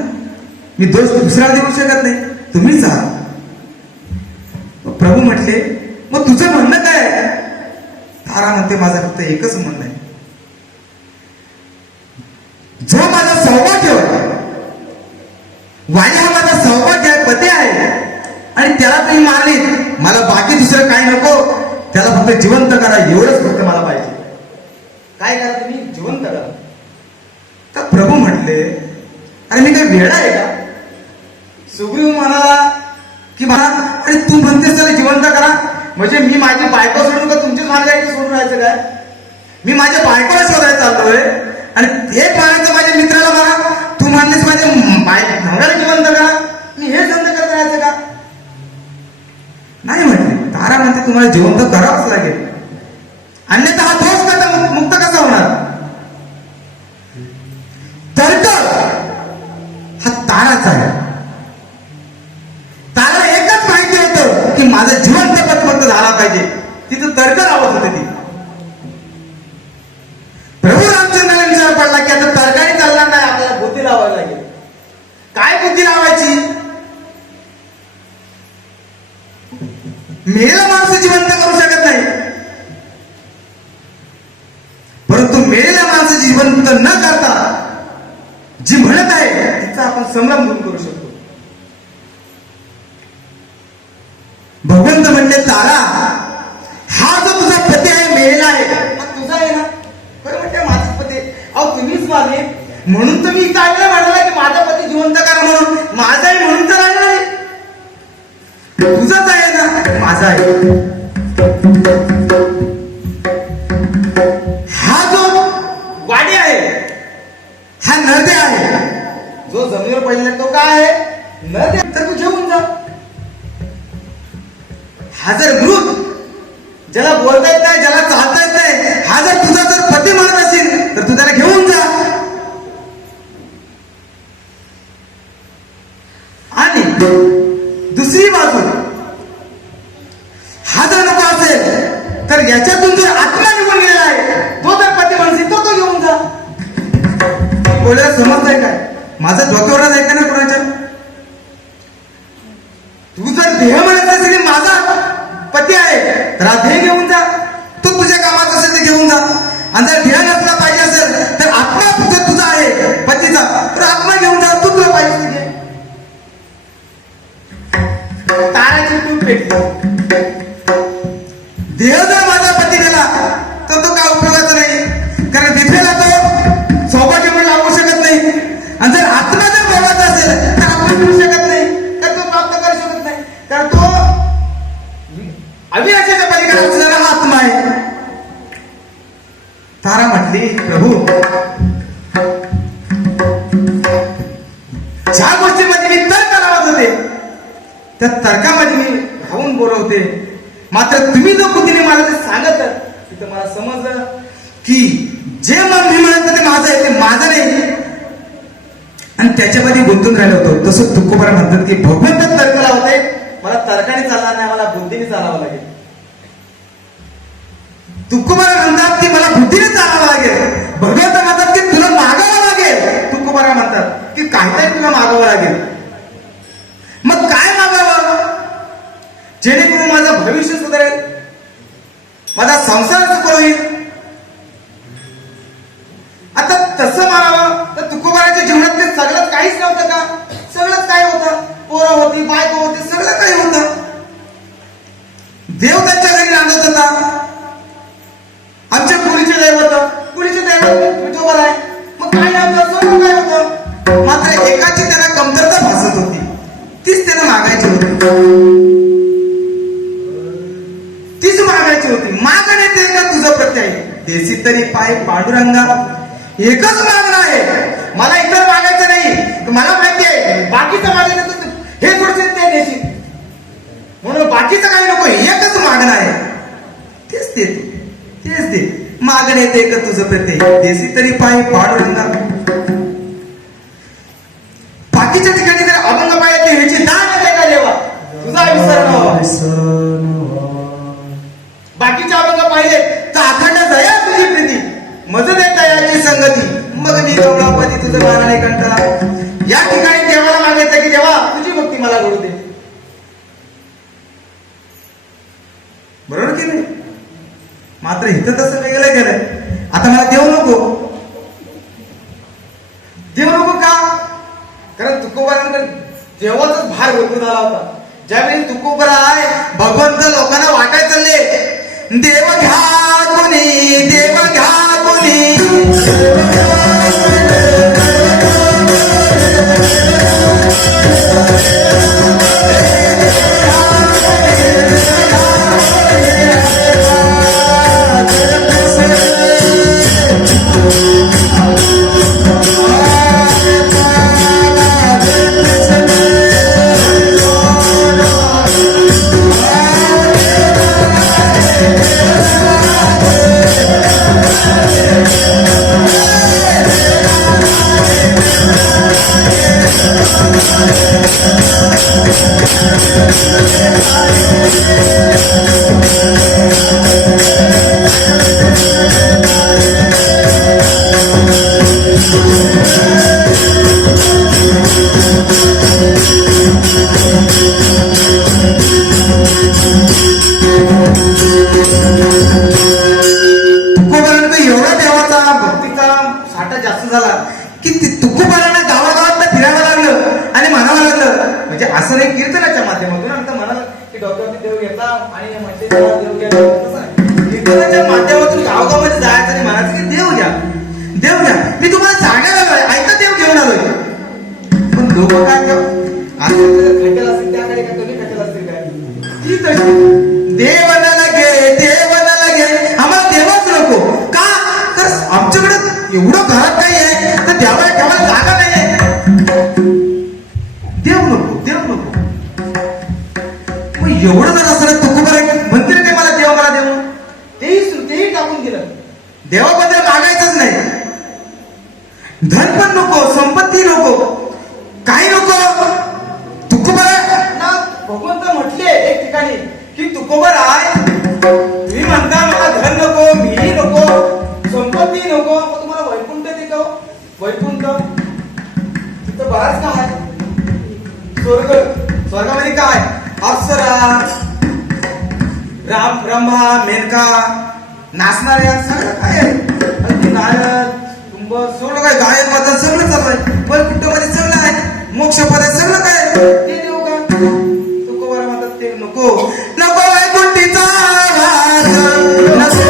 मी दोष दुसऱ्याला देऊ शकत नाही, तुम्हीच आहात. प्रभू म्हटले, मग तुझं म्हणणं काय आहे? तारा म्हणते, माझं फक्त एकच म्हणणं आहे, जो माझा सौभाग्य, वाली हा माझा सौभाग्य आहे, पती आहे, आणि त्याला तुम्ही मारली, मला बाकी दुसरं काही नको, त्याला फक्त जिवंत करा, एवढंच फक्त मला पाहिजे. काय करा तुम्ही? जिवंत करा. तर प्रभू म्हटले, अरे मी काही वेडा आहे का? सुग्रीव म्हणाला की मला, अरे तू म्हणतेस त्याला जिवंत करा, म्हणजे मी माझी बायको सोडून का तुमचीच मार्गायची सोडून राहायचं काय? मी माझ्या बायकोला शोधायला चाललोय, आणि एक म्हणायचं माझ्या मित्राला मारा, तू म्हणतेस माझ्या नवऱ्याला जिवंत करा, मी हे बंद करत राहायचं का? नाही म्हटले. तारा म्हणते तुम्हाला जिवंत करावंच लागेल, अन्यथा हा दोष कसा मुक्त कसा होणार? तर्क हा ताराचा आहे. तारा एकच माहिती होतं की माझं जिवंत पद फक्त झाला पाहिजे. तिथं तर्क लावत होते ती. प्रभू रामचंद्राला विचार पडला की आता तर्काने चालणार नाही, आपल्याला बुद्धी लावावी लागेल. काय बुद्धी लावायची? मेलेला माणूस जिवंत करू शकत नाही, परंतु मेलेल्या माणसाची जिवंत न करता जी म्हणत आहे तिचा आपण संभ्रम दूर करू शकतो. भगवंत म्हणले तारा, हा जो तुझा पती आहे मेलेला आहे, हा तुझा आहे ना? खरं म्हणते माझा पती. अहो तुम्हीच मागे म्हणून तुम्ही काय म्हणाला की माझा पती जिवंत करा म्हणून. माझा आहे म्हणून तर राहिला नाही. तुझाच आहे ना? माझा आहे. हा जो वाडी आहे, हा नदी आहे, जो जमिनीवर पडलेला तो काय आहे? नदी. तर तू घेऊन जा. हा जर मृत, ज्याला बोलता येत नाही, ज्याला चालता येत नाही, हा जर तुझा जर पती म्हणत असेल तर तू त्याला घेऊन जा. आणि दुसरी बाजू, हा जर नको असेल तर याच्यातून जर आत्मा निघून गेलेला आहे, तो जर पती म्हणशील तो घेऊन जा. बोलायला समज आहे काय? माझं डोक्यावरच आहे का ना कोणाच्या? तू जर देह म्हणत असेल की माझा पती आहे तर हा देह घेऊन जा. तू तुझ्या कामात असेल ते घेऊन जा. आणि जर देह नसला पाहिजे असेल तर आत्मा जर तुझा आहे पतीचा तर आत्मा घेऊन जा. तू तुला पाहिजे ते घे. ताराची तूट पेटली. देह जर माझा पती गेला तर तो काय उपयोगाचा नाही, कारण विधेला तो सौभाग्य म्हणून लागू शकत नाही. आणि जर आत्मा जर बोलायचा असेल तर आपण मिळू शकत नाही, तर तो प्राप्त करू शकत नाही. कारण तो अविनाशाच्या पलीकडे असलेला हा आत्मा आहे. तारा म्हटली, प्रभू ज्या गोष्टीमध्ये मी तर्क लावत होते त्या तर्कामध्ये मी राहून बोलवते, मात्र तुम्ही जो बुद्धीने मला ते सांगत तिथं मला समजलं की जे मन मी म्हणत ते माझं आहे, ते माझं नाही, आणि त्याच्यामध्ये गुंतून राहिलो होतो. तसं तुकोबारा म्हणतात की भगवंत तर्क लावते, मला तर्काने चालणार नाही, मला बुद्धीने चालावं लागेल. तुकोबारा म्हणतात की मला बुद्धीने चालावं लागेल. भगवंत म्हणतात की तुला मागावं लागेल. तुकोबारा म्हणतात की काहीतरी तुला मागावं लागेल. मग काय मागावं? जेणेकरून माझं भविष्य सुधारेल, माझा संसार सुखर होईल. आता तसं मागावं तर तुकोबाराच्या जीवनात ते सगळंच काहीच नव्हतं का? सगळंच काय होतं? पोरं होती, बायको होती, सगळं काही होतं. देव त्यांच्या घरी राहत होता. आमच्या पुरीचे दैवत, पुरीचे दैवत विठोबा आहे. मग काय नव्हतं? सर्व काय होतं. मात्र एकाची त्यांना कमतरता भासत होती, तीच त्यांना मागायची होती. तीच मागायची होती. मागणे ते का तुझं प्रत्यय देसी तरी पाय पांडुरंगा. एकच मागणं आहे, मला इतर मागायचं नाही. मला माहिती आहे बाकीचं मागायचं तर हे थोडसे ते देशील, म्हणून बाकीचं काही नको. एकच मागणं आहे, तेच ते, तेच ते. मागणे ते का तुझं प्रत्यय देसी तरी पाय पांडुरंगा. बाकीच्या ठिकाणी जर अभंग पाहिजे ह्याची दान आहे का देवा, तुझा विसर न व्हावा. बाकीच्या अभंग पाहिले तर अखंड दया तुझी प्रीती, मज दे दयाची संगती, मग मी गवळापती तुझं मानाने कंटाळा. या ठिकाणी देवाला मागायचं की देवा तुझी भक्ती मला घडू दे. बरोबर की नाही? मात्र इथं तसं वेगळं गेलंय. आता मला देऊ नको, देऊ नको का? कारण तुकोबारानंतर देवाचाच भार भरपूर झाला होता. ज्यावेळी तुकोबरा आहे भगवंत लोकांना वाटाय चालले, देव घ्या कोणी, देव घ्या कोणी. असं नाही कीर्तनाच्या माध्यमातून नंतर म्हणाल की डॉक्टरवरती देव घेतला आणि म्हणते देव घ्या तसं नाही. कीर्तनाच्या माध्यमातून गावगावामध्ये जायचं आणि म्हणायचं की देव घ्या देव घ्या. मी तुम्हाला सांगायला आलोय, ऐका देव घेऊन आलोय. पण लोक काय खायला असतील त्याकडे काय कमी खायला असतील काय ती तशी देव न लगे आम्हाला देवच नको का तर आमच्याकडे एवढं घरात नाही आहे तर देवाला ठेवायला जागा नाही आहे. देव नको मग एवढं जर असं तुकोबर म्हणते नाही मला देव तेही टाकून दिलं. देवाबद्दल मागायचंच नाही. धन पण नको, संपत्ती नको, काही नको. तुकोबर ना भगवंत म्हटले एक ठिकाणी की तुकोबर आहे. तुम्ही म्हणता मला धन नको, मी नको, संपत्ती नको, मग तुम्हाला वैकुंठ देतो. वैकुंठ तिथं बराच काय आहे. स्वर्गामध्ये काय अप्सरा, राम ब्रह्मा, मेनका, नाचणाऱ्या सगळं काय आहे. अगदी नारद कुंभ सगळं काय गायन वादन सगळं चालू आहे. वैकुंठामध्ये सगळं आहे. मोक्षपद आहे सगळं काय ते देऊ का. तुकोबारा म्हणतात ते नको वैकुंठीचा वास, नको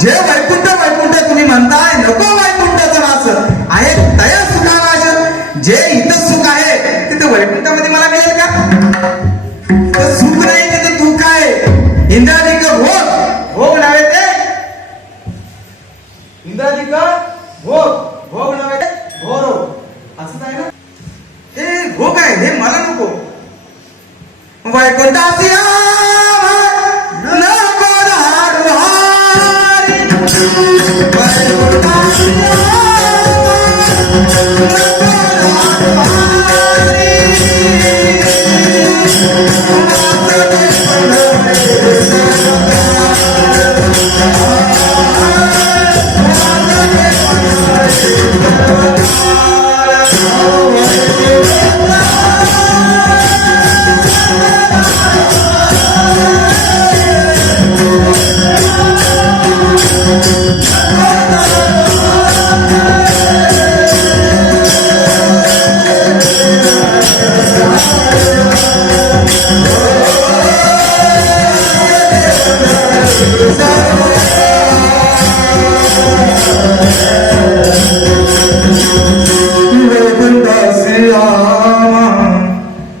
जे वैकुंठ तुम्ही म्हणताय नको वैकुंठाचा नाश आहे तया सुखानाश. जे इथं सुख आहे तिथे वैकुंठामध्ये मला मिळेल का. सुख नाही तिथं दुःख आहे. इंद्राधिक भोग नव्हे ते इंद्राधिक भोग नव्हे ते घोर असंच आहे ना. हे भोग आहे हे मला नको. वैकुंठाची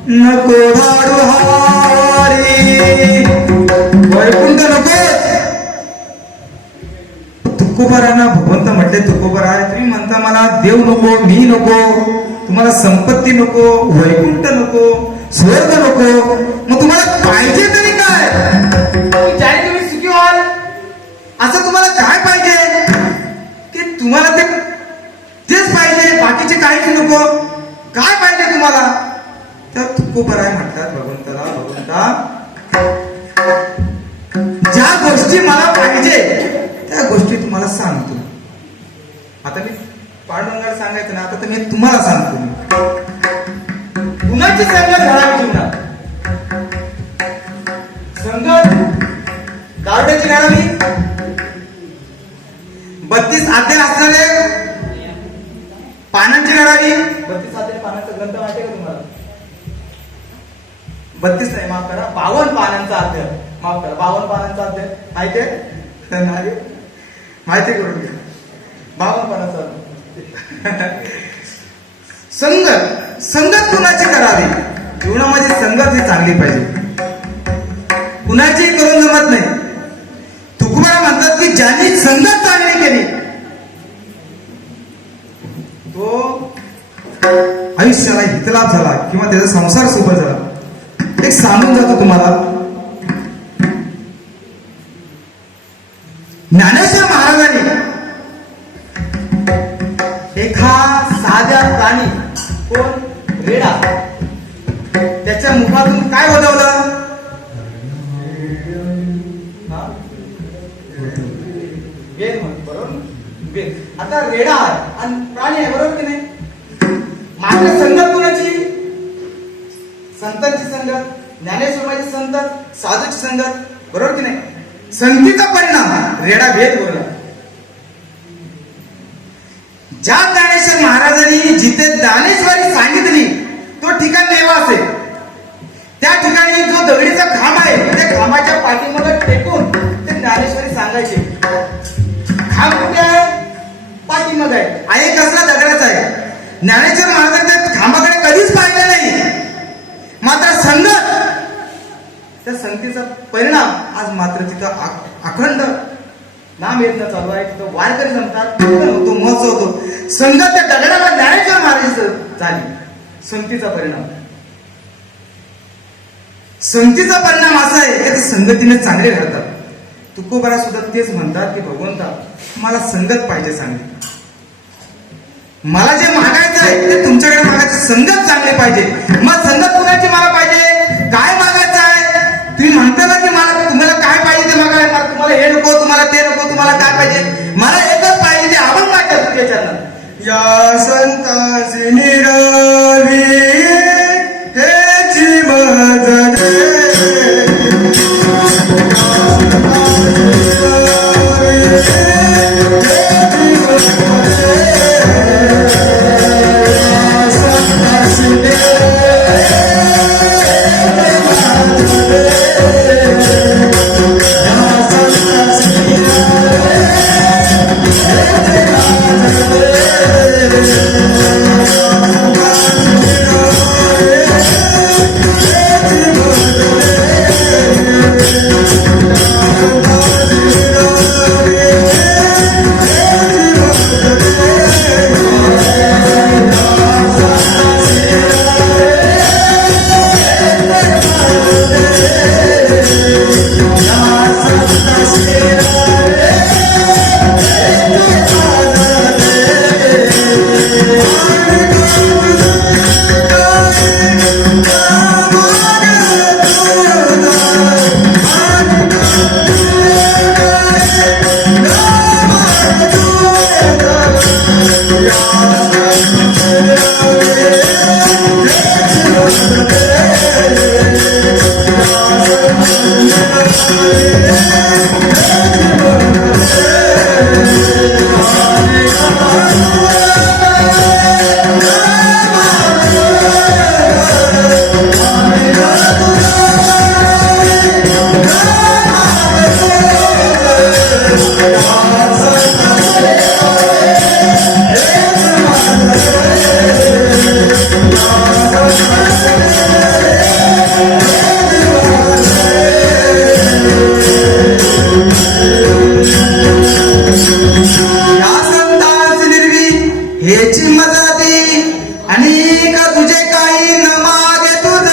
नको धाडू हारी. वैकुंठ नको. तुकोबारांना भगवंत म्हटले तुकोबारा तुम्ही म्हणता मला देव नको, मी नको, तुम्हाला संपत्ती नको, वैकुंठ नको, स्वर्ग नको, मग तुम्हाला पाहिजे तरी काय. ज्याने तुम्ही सुखी व्हाल असं तुम्हाला काय पाहिजे की तुम्हाला तेच पाहिजे, बाकीचे काहीच नको. काय पाहिजे तुम्हाला. तर तुकोबाराय म्हणतात भगवंता ज्या गोष्टी मला पाहिजे त्या गोष्टी तुम्हाला सांगतो. आता मी पांडुरंगाला सांगायचं ना, आता तर मी तुम्हाला सांगतो. कुणाची संगत घडावी जीवनात. संगत दारुड्याची घडावी, 32 अध्याय असणारे पानांची लढाई. 32 अध्याय पानांचा ग्रंथ माहिती आहे का तुम्हाला? 32 नाही, माफ करा, 52 पानांचा अध्याय. माफ करा, 52 पानांचा अध्याय माहिती आहे? नाही. माहिती करून घ्या. 52 पानांचा अध्याय. संगत कुणाची करावी? जीवनामध्ये संगत ही चांगली पाहिजे. कुणाची करून जमत नाही. तुकोबा म्हणतात की ज्यांनी संगत चांगली केली तो आयुष्याला हितलाभ झाला किंवा त्याचा संसार सोबत झाला. एक सांगून जातो तुम्हाला. ज्ञानेश्वर महाराजांनी एका साध्या प्राणी, कोण? रेडा, त्याच्या मुखातून काय वदवलं? हा? वेद म्हण, बरोबर? वेद. आता रेडा आहे आणि प्राणी आहे, बरोबर की नाही? मात्र संगत कोणाची? संतांची संगत, ज्ञानेश्वराची संगत, साधूची संगत, बरोबर की नाही? संगतीचा परिणाम रेडा भेद बोलला. ज्या ज्ञानेश्वर महाराजांनी जिथे ज्ञानेश्वरी सांगितली तो ठिकाण नेवास आहे. त्या ठिकाणी जो दगडीचा खांब आहे त्या खांबाच्या पाठीमागे टेकून ते ज्ञानेश्वरी सांगायचे. खांब कुठे आहे? पाठीमागे आहे. आहे कसला? दगडाचा आहे. ज्ञानेश्वर महाराजांच्या खांबाकडे कधीच पाहिलं नाही. मात्र संगत, त्या संगतीचा परिणाम आज मात्र तिथं अखंड नाम यज्ञ चालू आहे. तिथं वारकरी जमतात, कीर्तन होतो, महोत्सव होतो. संगत त्या दगडाला ज्ञानेश्वर महाराज झाली. संगतीचा परिणाम. संगतीचा परिणाम असा आहे की संगतीने चांगले राहतात. तुकोबारा सुद्धा तेच म्हणतात की भगवंता मला संगत पाहिजे चांगली. मला जे मागायचं आहे ते तुमच्याकडे मागायचं. संगत चांगली पाहिजे. मग संगत कुणाची मला पाहिजे? काय मागायचं आहे? तुम्ही म्हणता ना की मला तुम्हाला काय पाहिजे ते मागायला. तुम्हाला हे नको, तुम्हाला ते नको, तुम्हाला काय पाहिजे? मला एकच पाहिजे, ते अभंगाच्या तुझ्याच्यानं. या संतांची निरावी हेची मजले हेची मदती आणि का तुझे काही न मागे तुझ.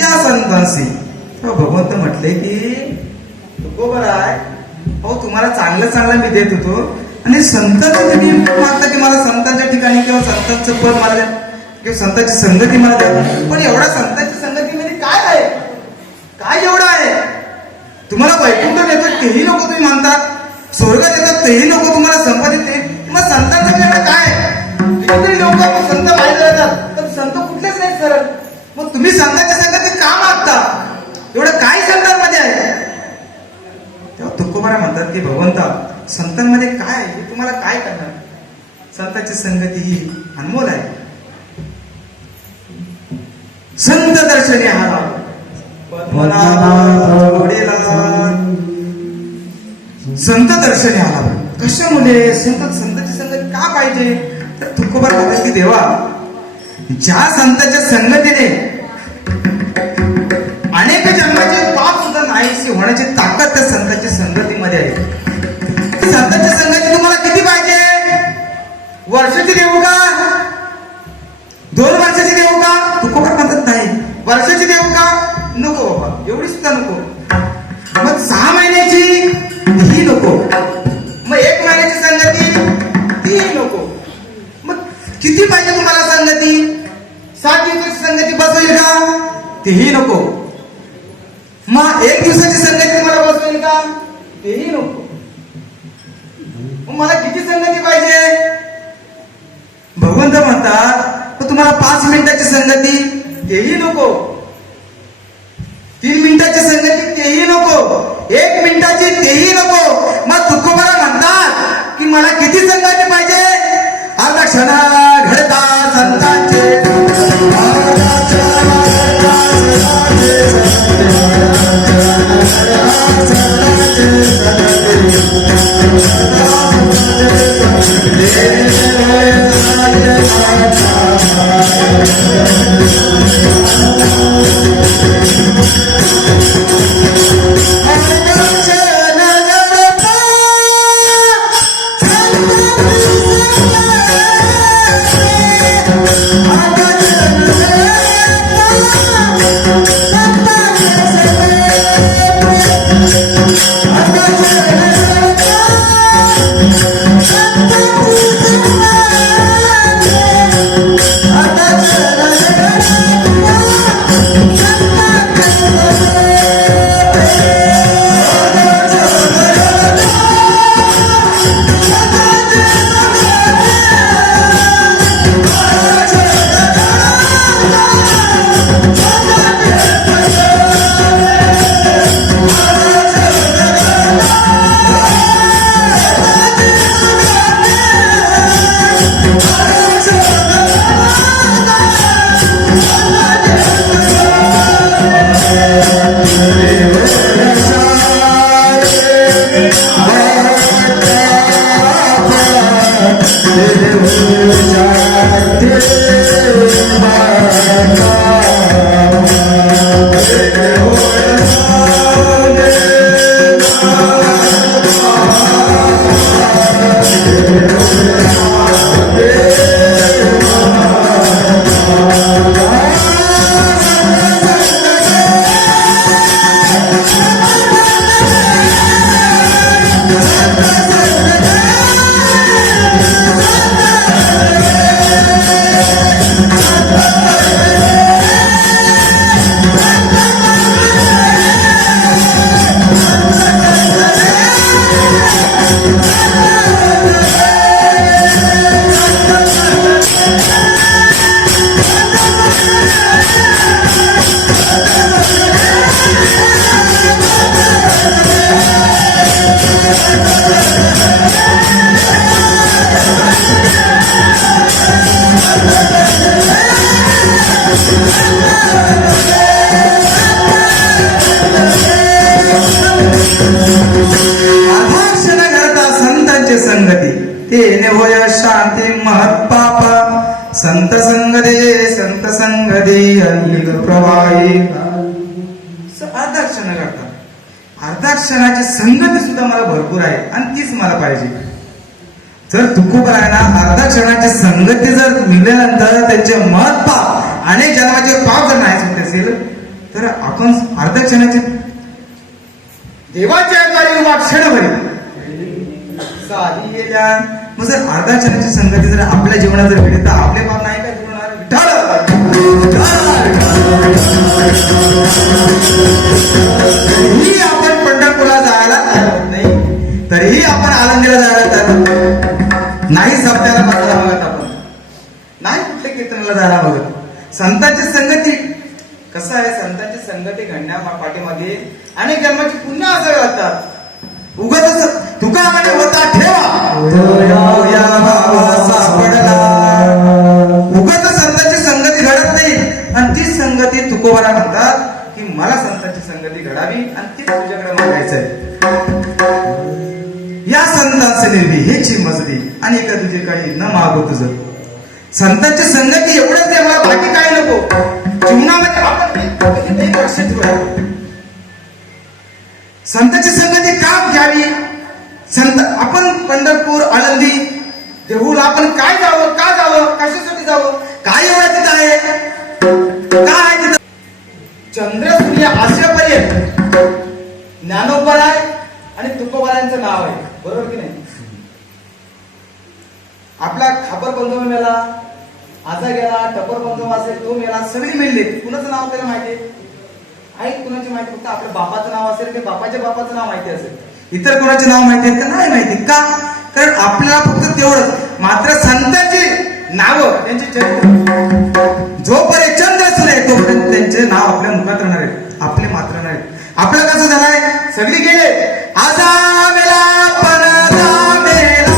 या संतांशी भगवंत म्हटले की तुकोबर आहे. हो तुम्हाला चांगलं चांगलं मी देत होतो आणि संतांचं तुम्ही मागता की मला संतांच्या ठिकाणी किंवा संतांचं पद मला द्या किंवा संतांची संगती मला द्या. पण एवढ्या संतांच्या संगतीमध्ये काय आहे? काय एवढं आहे? तुम्हाला वैकुंठ देतो तेही नको तुम्ही म्हणतात, स्वर्ग देतात तेही नको तुम्हाला संपत्ती ते. मग संतांचं काय? कितीतरी लोक संत माहिती जातात तर संत कुठलेच नाही सरळ. मग तुम्ही संतांच्या संगती का मागता? एवढं काय संतांमध्ये आहे? तेव्हा तुकोबारा म्हणतात की भगवंता संतांमध्ये काय आहे हे तुम्हाला काय करणार. संतांची संगती ही अनमोल आहे. संत दर्शनी आला संत दर्शनी आला. कशामुळे संतांची संगती का पाहिजे तर तुकोबा म्हणतात की देवा, ज्या संतांच्या संगतीने अनेक जन्माचे पाप सुद्धा नाहीशी होण्याची ताकद त्या संतांच्या संगतीमध्ये आहे. संतांची संगती तुम्हाला किती पाहिजे? वर्षाची देऊ का? 2 वर्षाची देऊ का? तुकोबा म्हणतात नाही. वर्षाची देऊ का? नको बाबा, एवढी सुद्धा नको. मग 6 महिन्याची ही नको. मग 1 महिन्याची संगती तीही नको. मग किती पाहिजे तुम्हाला संगती? 7 दिवसाची संगती बसवेल का? तेही नको. मग 1 दिवसाची संगती तुम्हाला बसवेल का? तेही नको. मग मला किती संगती पाहिजे? भगवंत म्हणतात पण तुम्हाला 5 मिनिटाची संगती तेही नको. 3 मिनिटाची संगती तेही नको. 1 मिनिटाची तेही नको. मग तुकोबाला म्हणतात की मला किती संगती पाहिजे? आता क्षणा घडता संतांचे तेने होय शांती महत्पापा संत संग दे अनिल प्रवाही. अर्धाक्षण करतात. अर्धाक्षणाची संगती सुद्धा मला भरपूर आहे आणि तीच मला पाहिजे. जर तुकोबारायांना अर्धाक्षणाची संगती जर मिळाल्यानंतर त्यांचे महत्पाप अनेक जन्माचे पाप जर नाही होत असेल तर आपण अर्धाक्षणाचे देवाच्या द्वारे उभा क्षणभरी साधी गेल्या. मग जर अर्धाक्षणाची संगती जर आपल्या जीवनात जर घडली तर आपले पाप नाही काय होणार? तरीही आपण पंढरपूरला जायला तयार होत नाही, तरीही आपण आळंदीला जायला तयार होत नाही, सप्त्याला पाठायला बघत आपण नाही, कुठल्या कीर्तनाला जायला बघत. संतांची संगती कसं आहे? संतांची संगती घडण्या पाठीमागे अनेक जन्माची पुण्य असावे लागतात. उगाच तुका म्हणे होता ठेवा तो या भावा सापडला. उगाच संतांची संगती घडत नाही आणि ती संगती तुकोबारा म्हणतात की मला संतांची संगती घडावी आणि ती तुझ्याकडे मागायचंय. या संतांचे निर्वी हेची मजली आणि एका तुझे काही न मागो तुझं. संतांची संगती एवढंच आहे, मला बाकी काय नको. जीवनामध्ये आपण एक लक्ष ठेवूया, संतांची संगती का घ्यावी. संत आपण पंढरपूर आळंदी देहूला आपण काय जावं, का जावं, कशासाठी जावं, काय एवढं तिथं आहे, काय आहे तिथं. चंद्र सूर्य आशेपर्यंत ज्ञानोबर आहे आणि तुकोबारांचं नाव आहे, बरोबर की नाही. आपला खापर बंधू मेला, आजा गेला, टपर बंधू असेल तो मेला, सगळी मेली. कुणाचं नाव त्याला माहिती आहे, कुणाची माहिती, फक्त आपल्या बापाचं नाव असेल ते बापाच्या बापाचं नाव माहिती असेल, इतर कोणाचे नाव माहिती आहेत का नाही माहिती. का, कारण आपल्याला फक्त तेवढंच. मात्र संतांची नावं, त्यांची चरित्र जोपर्यंत चंद्र सूर्य तोपर्यंत त्यांचे नाव आपल्या मुखात राहणार आहेत, आपले मात्र नाहीत. आपलं कसं झालंय, सगळी गेले, आजा मेला पणजा मेला,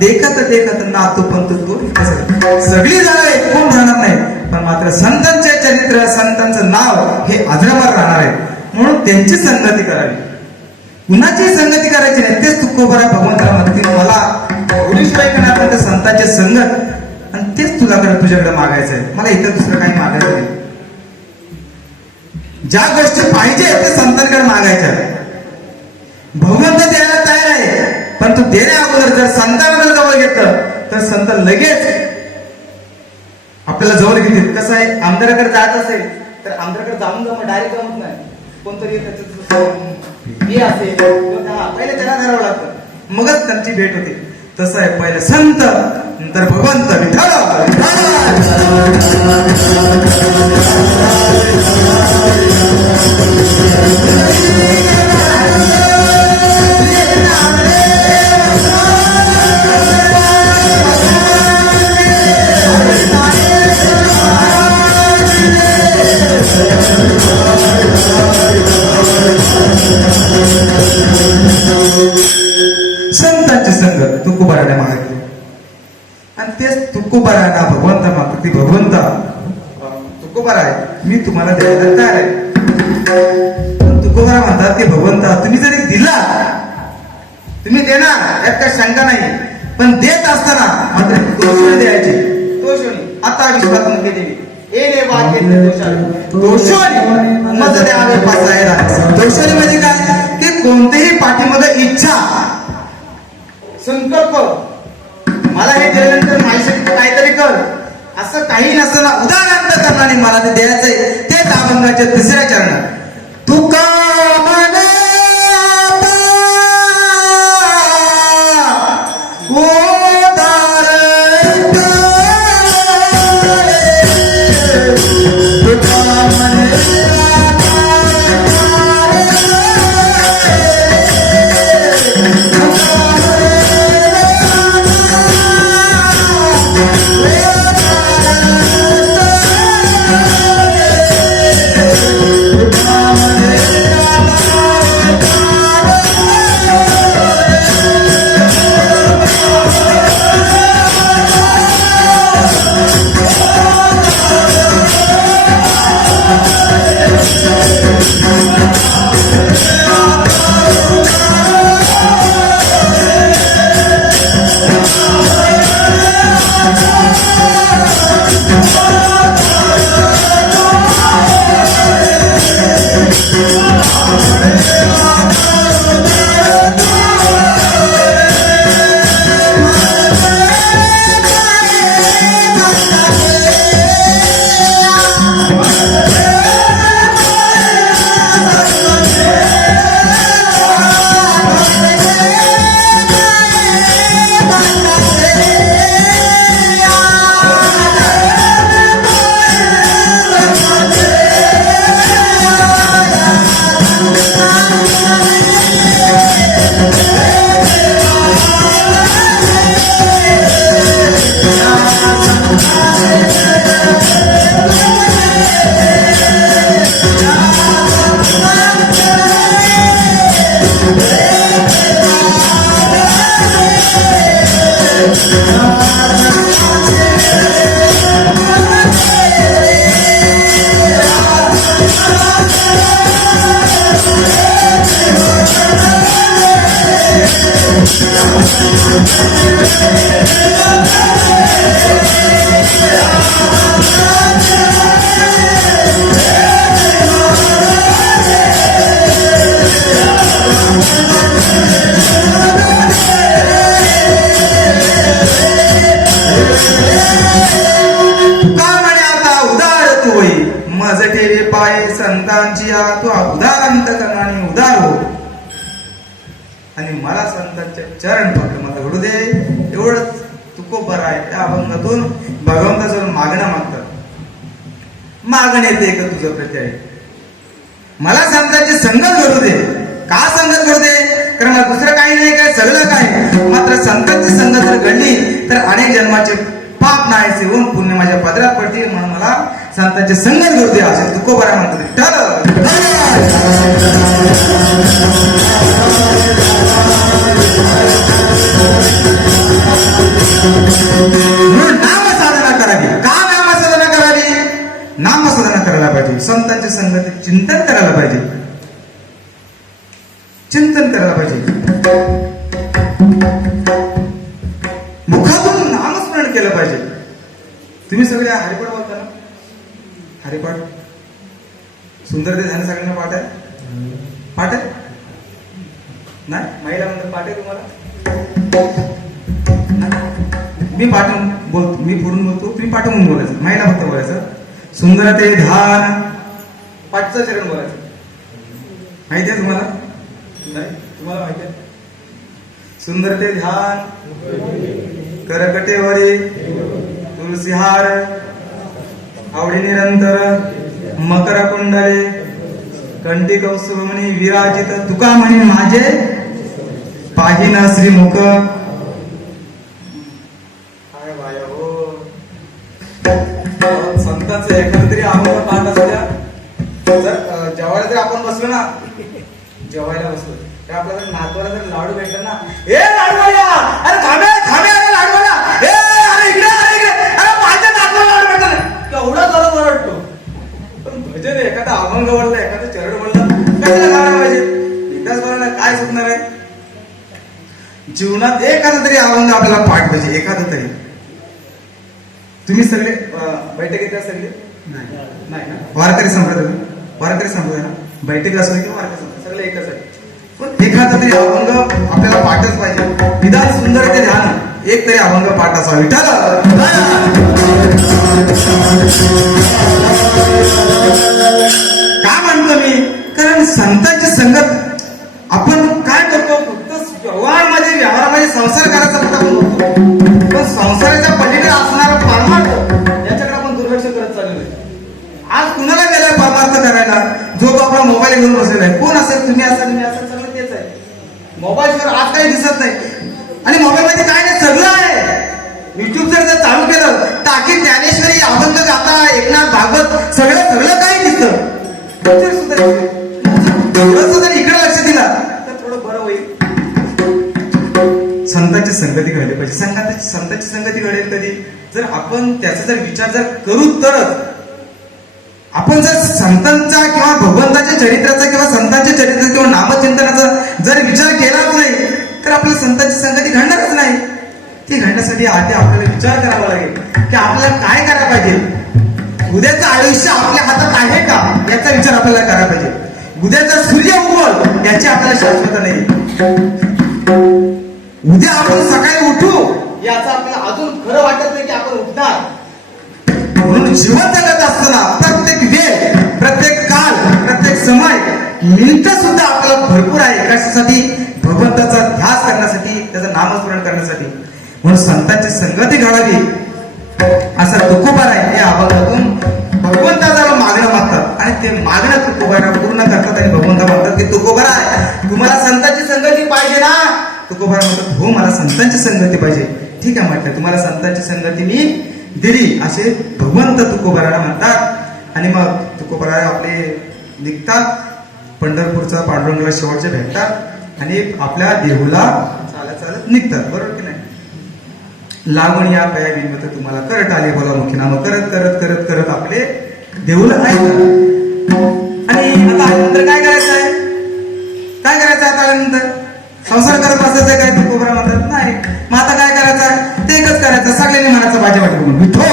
देखत देखत नातू पंत तो सगळी झालंय, कोण राहणार नाही. पण मात्र संतांचे चरित्र, संतांचं नाव हे अजरामर राहणार आहे. म्हणून त्यांची संगती करावी, कुणाची संगती करायची नाही. तेच तुकोबारा भगवंताला म्हणतील, मला एवढीशिवाय करणार तर संतांचे संगत आणि तेच तुझ्याकडे मागायचं आहे. मला इतर दुसरं काही मागायचं नाही. ज्या गोष्टी पाहिजे ते संतांकडे मागायच्या. भगवंत द्यायला तयार आहे, पण तू देण्या अगोदर जर संतांना जवळ घेतलं तर संत लगेच आपल्याला जवळ घेतील. कसं आहे, आमदाराकडे जायचं असेल तर आमदाराकडे जाऊन डायरेक्ट जमत नाही. कोणतरी हे असेल पहिले त्याला धरावं लागतं, मगच त्यांची भेट होते. तसं आहे, पहिले संत नंतर भगवंत विठ्ठल. संतांची संगत तुकोबाराने मागितली आणि तेच तुकोबारांना भगवंता मागती. भगवंता तुकोबारा आहे, मी तुम्हाला द्यायला तयार आहे. तुकोबारा म्हणतात की भगवंता तुम्ही जरी दिला, तुम्ही देणार यात काही शंका नाही, पण देत असताना मात्र दोषोणी द्यायची. दोषोणी आता विश्वास मध्ये देवी दोषोणी म्हणजे काय की कोणतेही पाठीमागे इच्छा संकल्प, मला हे दिल्यानंतर माझ्यासाठी काहीतरी कर, असं काही नसताना उदाहरणार्थ करणारे मला ते द्यायचंय. ते अभंगाच्या तिसऱ्या चरणात तुका म्हणे तुका म्हणे आता उदार तू होई मज ठेवे पाय संतांची या तू उदार अंतकरणाने उदार हो आणि मला संतांचे चरण पकड मला घडू दे एवढंच तुको बरं आहे. त्या अभंगातून भगवंताजवळ मागणं मागतात मागण येते का तुझं प्रती आहे. मला संतांची संगत घडू दे. का संगत घडू दे कारण मला दुसरं काही नाही काय सगळं काय मात्र संतांची संगत जर घडली तर अनेक जन्माचे पाप नाहीसे होऊन पुण्य माझ्या पदरात पडतील म्हणून मला संतांची संगत घडू दे असे तुको बरा म्हणतात. म्हणून नामसाधना करावी. का नामसाधना करावी. नामसाधना करायला पाहिजे. संतांची संगती चिंतन करायला पाहिजे. चिंतन करायला पाहिजे. मुखातून नामस्मरण केलं पाहिजे. तुम्ही सगळे हरिपाठ बोलता ना. हरिपाठ सुंदर ते ध्यान सगळ्यांना पाठ आहे. पाठ आहे नाही महिला म्हणतात पाठ आहे तुम्हाला. मी पाठवून बोलतो. मी पुढून बोलतो तुम्ही पाठवून बोलायचं. महिला फक्त बोलायचं. सुंदर ते ध्यान पाठचं चरण बोलायचं. माहिती आहे तुम्हाला. नाही तुम्हाला माहिती आहे. सुंदर ते ध्यान करकटेवरी तुळसीहार आवडी निरंतर मकर कुंडले कंठी कौस्तुभमणी विराजित तुका म्हणे माझे पाहिन श्रीमुख. काय बाया हो संतांचं एखादं तरी आम्हाला पाठ असत्या. जर जेवायला जर आपण बसलो ना जेवायला बसलो तर आपल्याला नातवाला जर लाडू भेटला ना ए लाडूवाल्या अरे थांबे थांबे अरे लाडूवाल्या ए अरे इकडे अरे माझ्या नातवाला लाडू भेटला केवढा जोरात ओरडतो. पण भजन एखादा अभंग बोलला एखादा चरण बोलला कशाला लावायला पाहिजे. एकाच बोलायला काय सुटणार आहे. जीवनात एखादा तरी अभंग आपल्याला पाठ पाहिजे. एखादा तरी. तुम्ही सगळे बैठकीत सगळे नाही ना वारकरी संप्रदाय. वारकरी संप्रदाय ना बैठक असो किंवा वारकरी संप्रदाय सगळे एकच आहे. पण एखादा तरी अभंग आपल्याला पाठच पाहिजे. निदान सुंदर ते ध्यान एक तरी अभंग पाठ असावा. का म्हणतो मी कारण संतांची संगत आपण काय करतो फक्त व्यवहारामध्ये संसार करायचा फक्त आपण बघतो. पण संसाराच्या पलीकडे असणारा परमार्थ याच्याकडे आपण दुर्लक्ष करत चाललेलो आहे. आज कुणाला गेलाय परमार्थ करायला जो तो आपला मोबाईल घेऊन बसलेला आहे. कोण असेल तुम्ही असाल मी असेल सगळं तेच आहे. मोबाईलवर आज काही दिसत नाही आणि मोबाईल मध्ये काय नाही सगळं आहे. युट्यूब जर चालू केलं तर आखी ज्ञानेश्वरी अभंग गाथा एकनाथ भागवत सगळं सगळं काही दिसतं. थोडंसं जर इकडे लक्ष दिला तर थोडं बरं होईल. संतांची संगती घडली पाहिजे. संतांची संगती घडेल कधी जर आपण त्याचा जर विचार जर करू तरच. आपण जर संतांचा किंवा भगवंताच्या चरित्राचा किंवा संतांच्या चरित्राचा किंवा नामचिंतनाचा जर विचार केलाच नाही तर आपल्या संतांची संगती घडणारच नाही. ती घडण्यासाठी आधी आपल्याला विचार करावा लागेल की आपल्याला काय करायला पाहिजे. उद्याचं आयुष्य आपल्या हातात आहे का याचा विचार आपल्याला करायला पाहिजे. उद्याचा सूर्य उगवल याची आपल्याला शाश्वत नाही. उद्या आपण सकाळी उठू याचं आपल्याला अजून खरं वाटत नाही की आपण उठणार. म्हणून जीवन जगत असताना प्रत्येक वेळ प्रत्येक काल प्रत्येक समय मिनिट सुद्धा आपल्याला भरपूर आहे. कशासाठी भगवंताचा ध्यास करण्यासाठी त्याचं नामस्मरण करण्यासाठी. म्हणून संतांची संगती घडावी असा तुकोबार आहे. या अभंगातून भगवंताला मागणं मागतात आणि ते मागणं तुकोबारा पूर्ण करतात आणि भगवंता म्हणतात की तुकोबारा आहे तुम्हाला संतांची संगती पाहिजे ना. तुकोबारा म्हणतात हो मला संतांची संगती पाहिजे. ठीक आहे म्हटलं तुम्हाला संतांची संगती मी दिली असे भगवंत तुकोबाराला म्हणतात. आणि मग तुकोबारा आपले निघतात पंढरपूरचा पांडुरंगाला शेवटचे भेटतात आणि आपल्या देहूला चालत चालत निघतात. बरोबर की नाही. लागून या पया बिनवत तुम्हाला करत आले बोला मुखी नाम करत करत करत करत आपले देऊला ऐकतात. आणि आता आल्यानंतर काय करायचं आहे. काय करायचं आता आल्यानंतर संसार करत बसायचं काय तुकोबारा म्हणतात नाही. माझ्या वाटे म्हणून विठोबा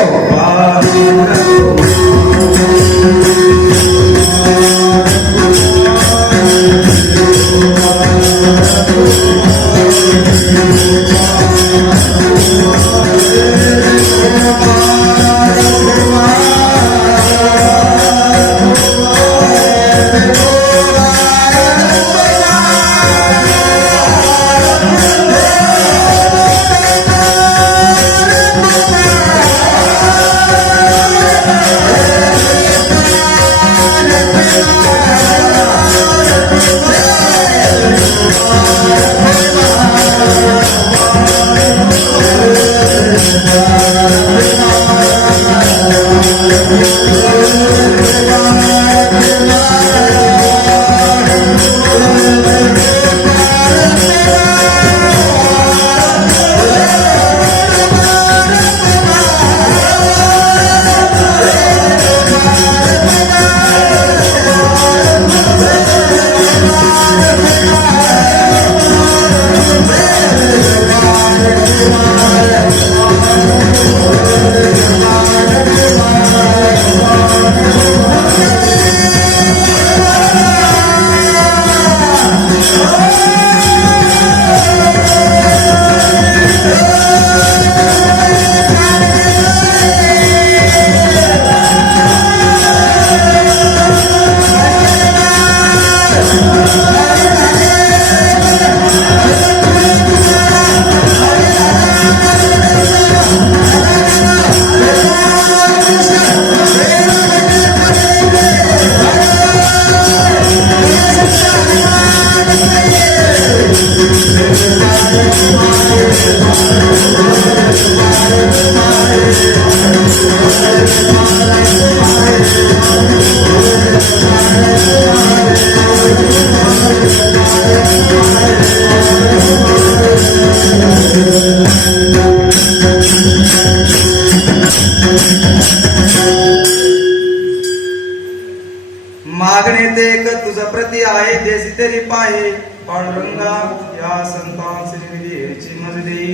मागणे ते एक तुझ प्रती आहे देसी तरी पाहे पांडुरंगा या संतांस निर्वेची मजदी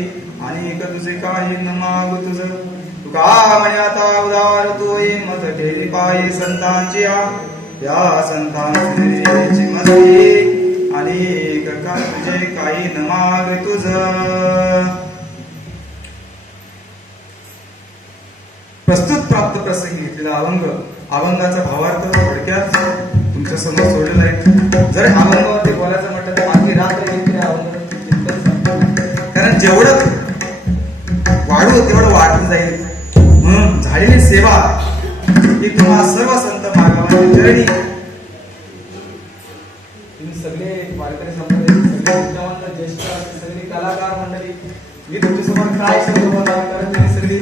आणि एक तुझे काही न मागू तुझ तुका म्हणे आता उदार तोय मज ठेली पाये संतांची या संतांस निर्वेची मजदी आणि एक का तुझे काही न माग तुझ. प्रस्तुत प्राप्त प्रसंगी घेतलेला अभंगाचा भावार्थ थोडक्यात तुमच्या समोर सोडलेला आहे. जर अभंगावरती बोलायचं म्हटलं तर आणखी रात्र येते अभंग, कारण जेवढं वाढू तेवढं वाढत जाईल. म्हणून झालेली सेवा ही तुम्हा सर्व संत मार्गावरती चरणी तुम्ही सगळे वारकरी संप्रदाय सगळे विद्यावंत ज्येष्ठ सगळे कलाकार मंडळी मी तुमच्यासमोर काय शब्द बोलणार, कारण तुम्ही सगळी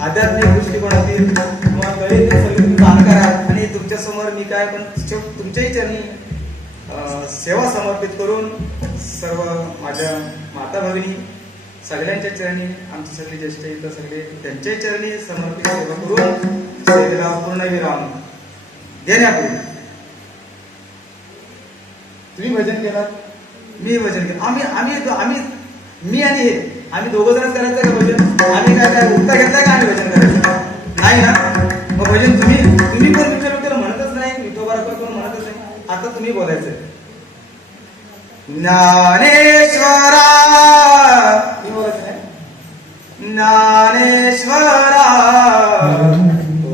आध्यात्मिक दृष्टिकोनातील किंवा गणित सगळे जाणकार आहात आणि तुमच्या समोर मी काय पण तुमच्याही चरणी सेवा समर्पित करून सर्व माझ्या माता भगिनी सगळ्यांच्या चरणी आमचे सगळे ज्येष्ठ इथं सगळे त्यांच्याही चरणी समर्पित सेवा करून सेवेला पूर्णविराम देण्यापूर्वी तुम्ही भजन केलात, मी भजन केलं. आम्ही मी आणि हे आम्ही दोघं जणच करायचं का भजन? आम्ही काय उत्तर घेतलाय का आम्ही भजन करायचं? नाही ना. मग भजन तुम्ही पण तुमच्या लोकांना म्हणतच नाही, विठोबाराकर कोण म्हणतच नाही. आता तुम्ही बोलायचं ज्ञानेश्वरा, ज्ञानेश्वरा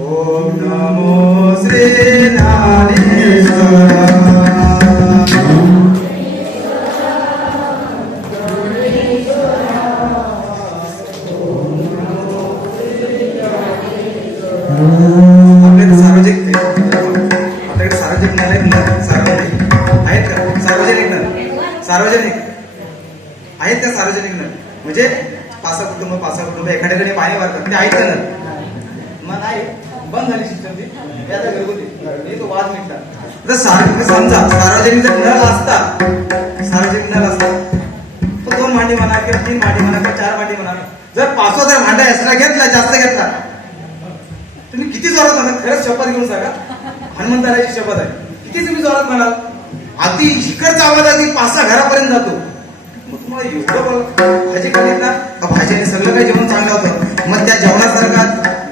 ओम नमो श्री ज्ञानेश्वरा. सार्वजनिक आहेत का? सार्वजनिक नळ म्हणजे पाच कुटुंब एखाद्याकडे पाणी वारतात ते आहेत का? मग नाही, बंद झाली सिस्टम ती आता घरगुती तो वाद मिटला. समजा सार्वजनिक नळ असतात, सार्वजनिक नळ असतात तो 2 मांडी म्हणा किंवा 3 मांडी म्हणा किंवा 4 मांडी म्हणा. जर 5 जर भांडा एक्स्ट्रा घेतला, जास्त घेतला, तुम्ही किती जोरात म्हणाल? खरंच शपथ घेऊन सांगा, हनुमंताची शपथ आहे, किती तुम्ही जोरात म्हणाल? अति शिखरचा आवाज अगदी 5-6 घरापर्यंत जातो. मग तुम्हाला एवढं भाजी खाल्ली ना, भाजीने सगळं काही जेवण चांगलं होतं, मग त्या जेवणासारखा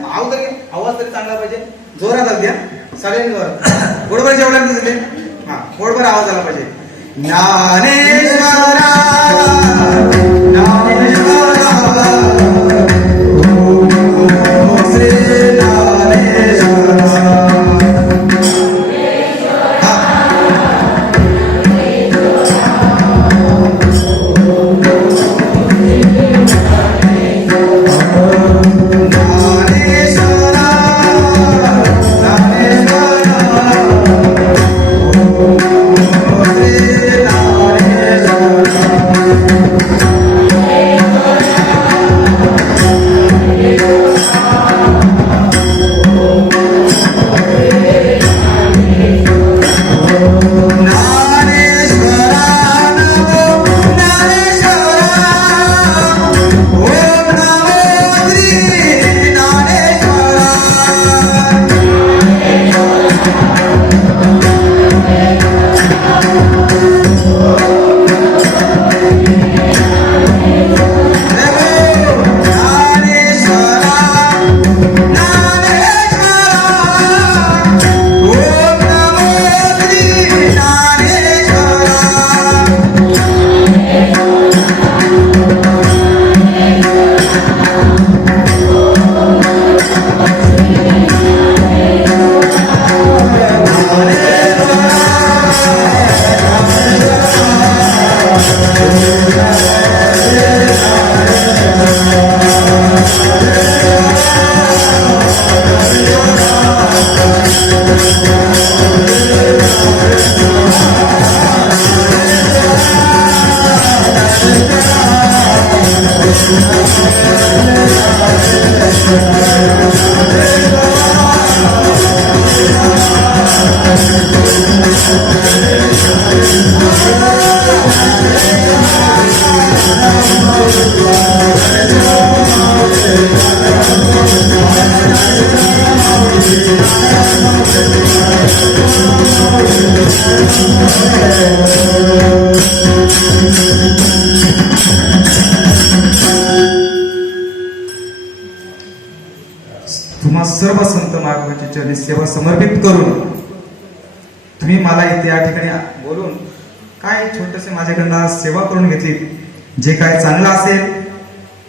नाव तरी आवाज तरी चांगला पाहिजे, जोरात अगदी हा. सगळ्यांनी जोरात गोडभर जेवढा दिसले हा गोडभर आवाज आला पाहिजे. ज्ञानेश्वरा ज्ञानेश्वरा ओम श्री ज्ञानेश्वरा. हा. ज्ञानेश्वरा ज्ञानेश्वरा ओम श्री तुम्हा सर्व संत महात्माची चरणी सेवा समर्पित करून तुम्ही मला इथे या ठिकाणी बोलून काय छोटेसे माझ्याकडनं सेवा करून घेतली. जे काय चांगलं असेल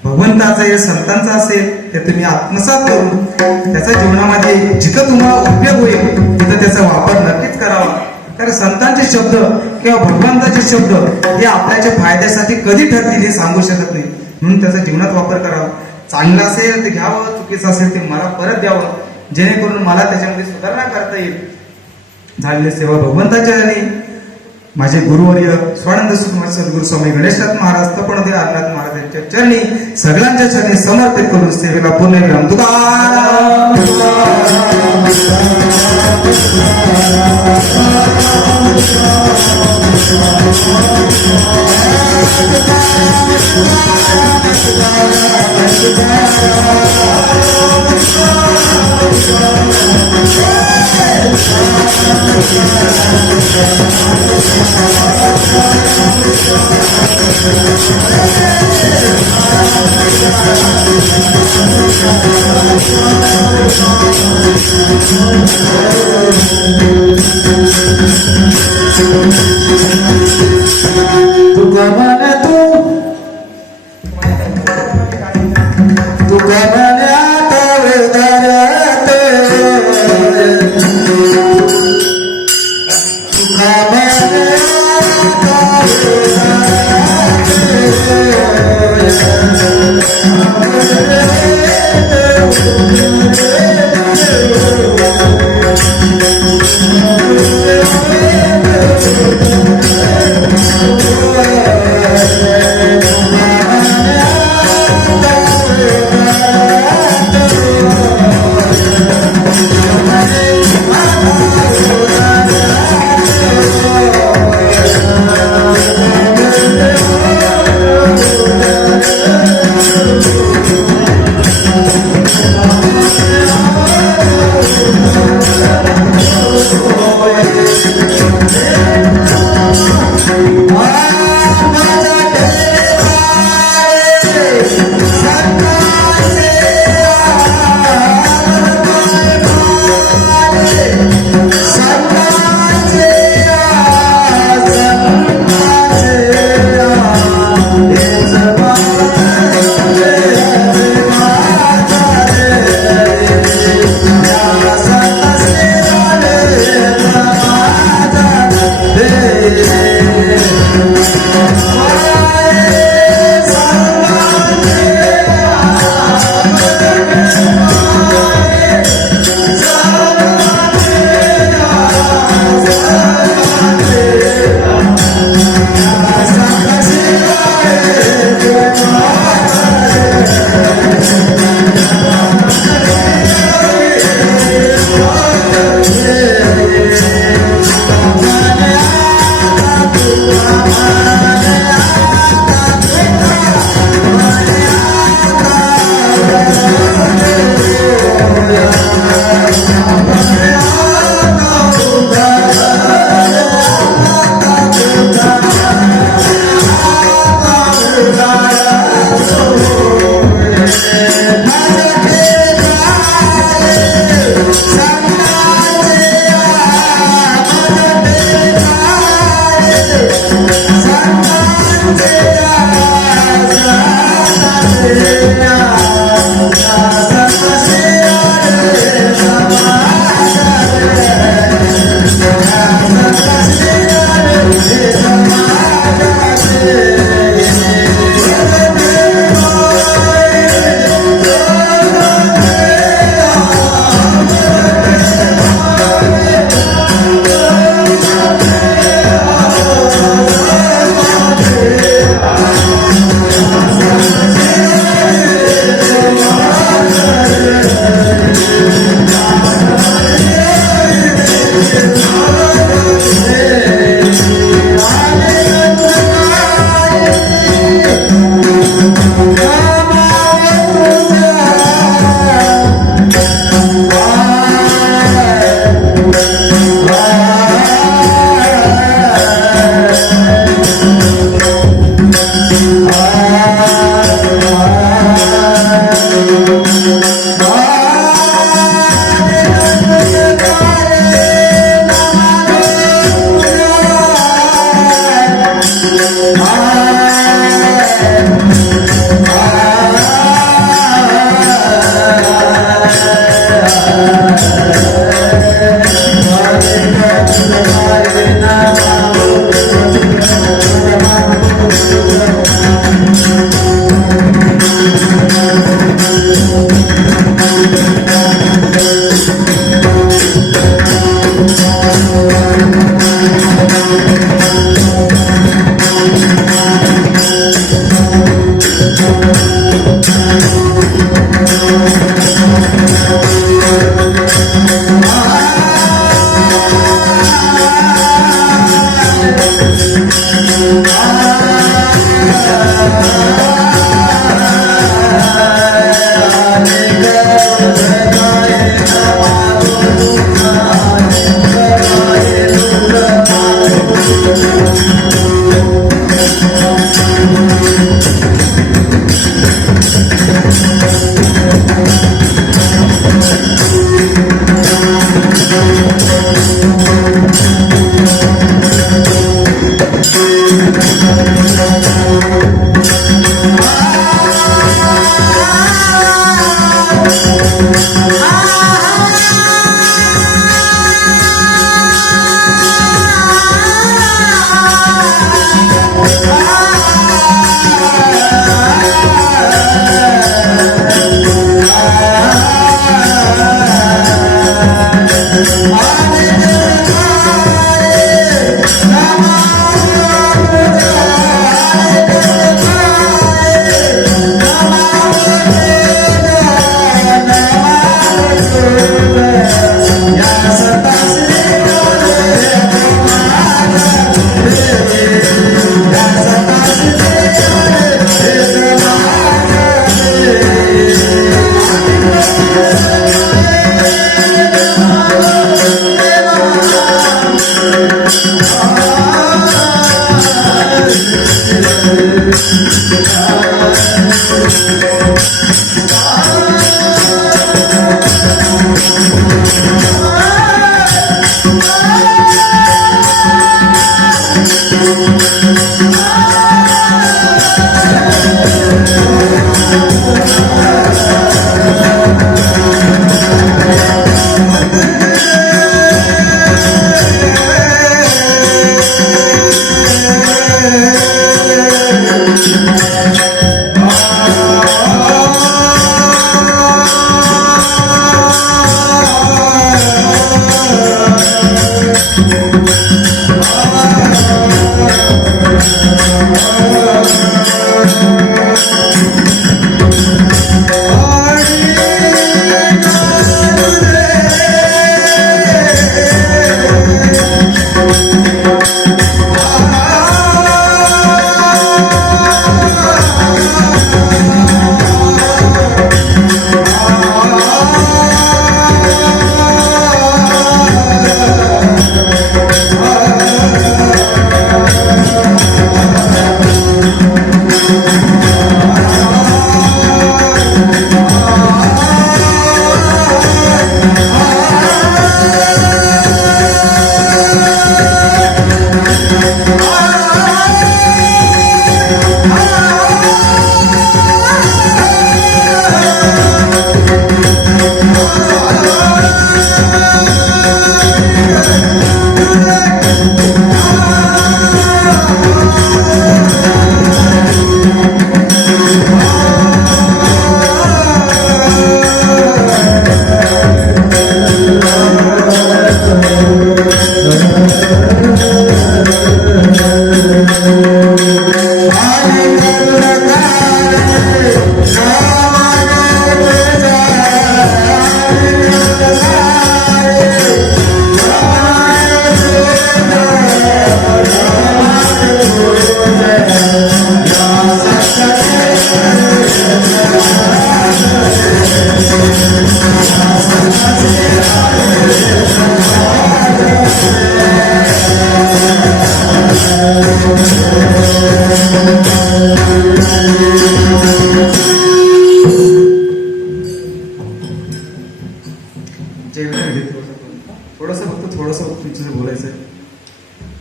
भगवंताचं असेल संतांचं असेल ते तुम्ही आत्मसात करून त्याच्या जीवनामध्ये जिथं तुम्हाला उपयोग होईल तिथं त्याचा वापर नक्कीच करावा. कारण संतांचे शब्द किंवा भगवंताचे शब्द हे आपल्याच्या फायद्यासाठी कधी ठरतील हे सांगू शकत नाही. म्हणून त्याचा जीवनात वापर करावा. चांगलं असेल ते घ्यावं, चुकीचं असेल ते मला परत द्यावं, जेणेकरून मला त्याच्यामध्ये सुधारणा करता येईल. झालेली सेवा भगवंताच्या आणि माझे गुरुवर्य स्वानंद सुकुमार सद्गुरू स्वामी गणेशनाथ महाराज तपणोदय आदिनाथ महाराजांच्या चरणी सगळ्यांच्या चरणी समर्पित करून सेवेला पूर्ण विराम. तुकाराम तुका म्हणे तुका म्हण्यात वेदात तुका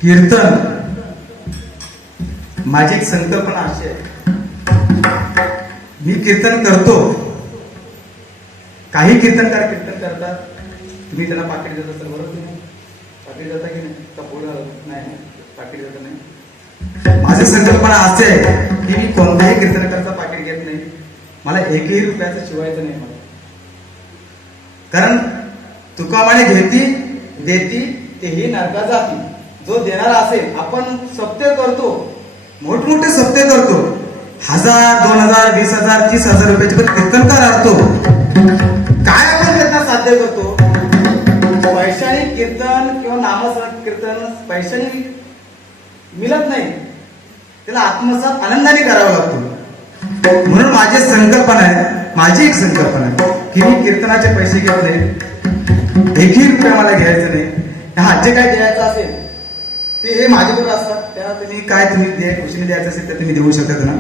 कीर्तन माझी एक संकल्पना अशी आहे, मी कीर्तन करतो. काही कीर्तनकार कीर्तन करतात, तुम्ही त्यांना पाकिट देत असाल, बरोबर की नाही? पाकिट देता की नाही? का पोळ नाही, पाकिट देत नाही. माझी संकल्पना अशी आहे की मी कोणत्याही कीर्तनकारचा पाकिट घेत नाही. मला एकही रुपयाचं शिवायचं नाही मला. कारण तुकामाने घेती देती तेही नरका जाती. जो देणारा असेल, आपण सप्ते करतो, मोठमोठे सप्ते करतो, 1000, 2000, 20000, 30,000 रुपयाचे पण कीर्तनकार असतो. काय आपण त्यांना साध्य करतो? पैशाने कीर्तन किंवा नामस्मरण कीर्तन पैशाने मिळत नाही, त्याला आत्मसात आनंदाने करावा लागतो. म्हणून माझी संकल्पना आहे, माझी एक संकल्पना आहे की मी कीर्तनाचे पैसे घेत नाही, एकही रुपया मला घ्यायचं नाही. हा, जे काय द्यायचं असेल ते हे माझ्याकडे असतात, त्याला तुम्ही काय तुम्ही खुशीने द्यायचं असेल तर तुम्ही देऊ शकत ना.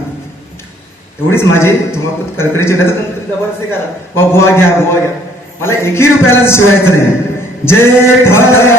एवढीच माझी तुम्हाला कडकडीची विनंती. जबरदस्ती करा. बुवा घ्या, बुवा घ्या, मला एकही रुपयाला शिवायचं नाही. जय ठाकरे.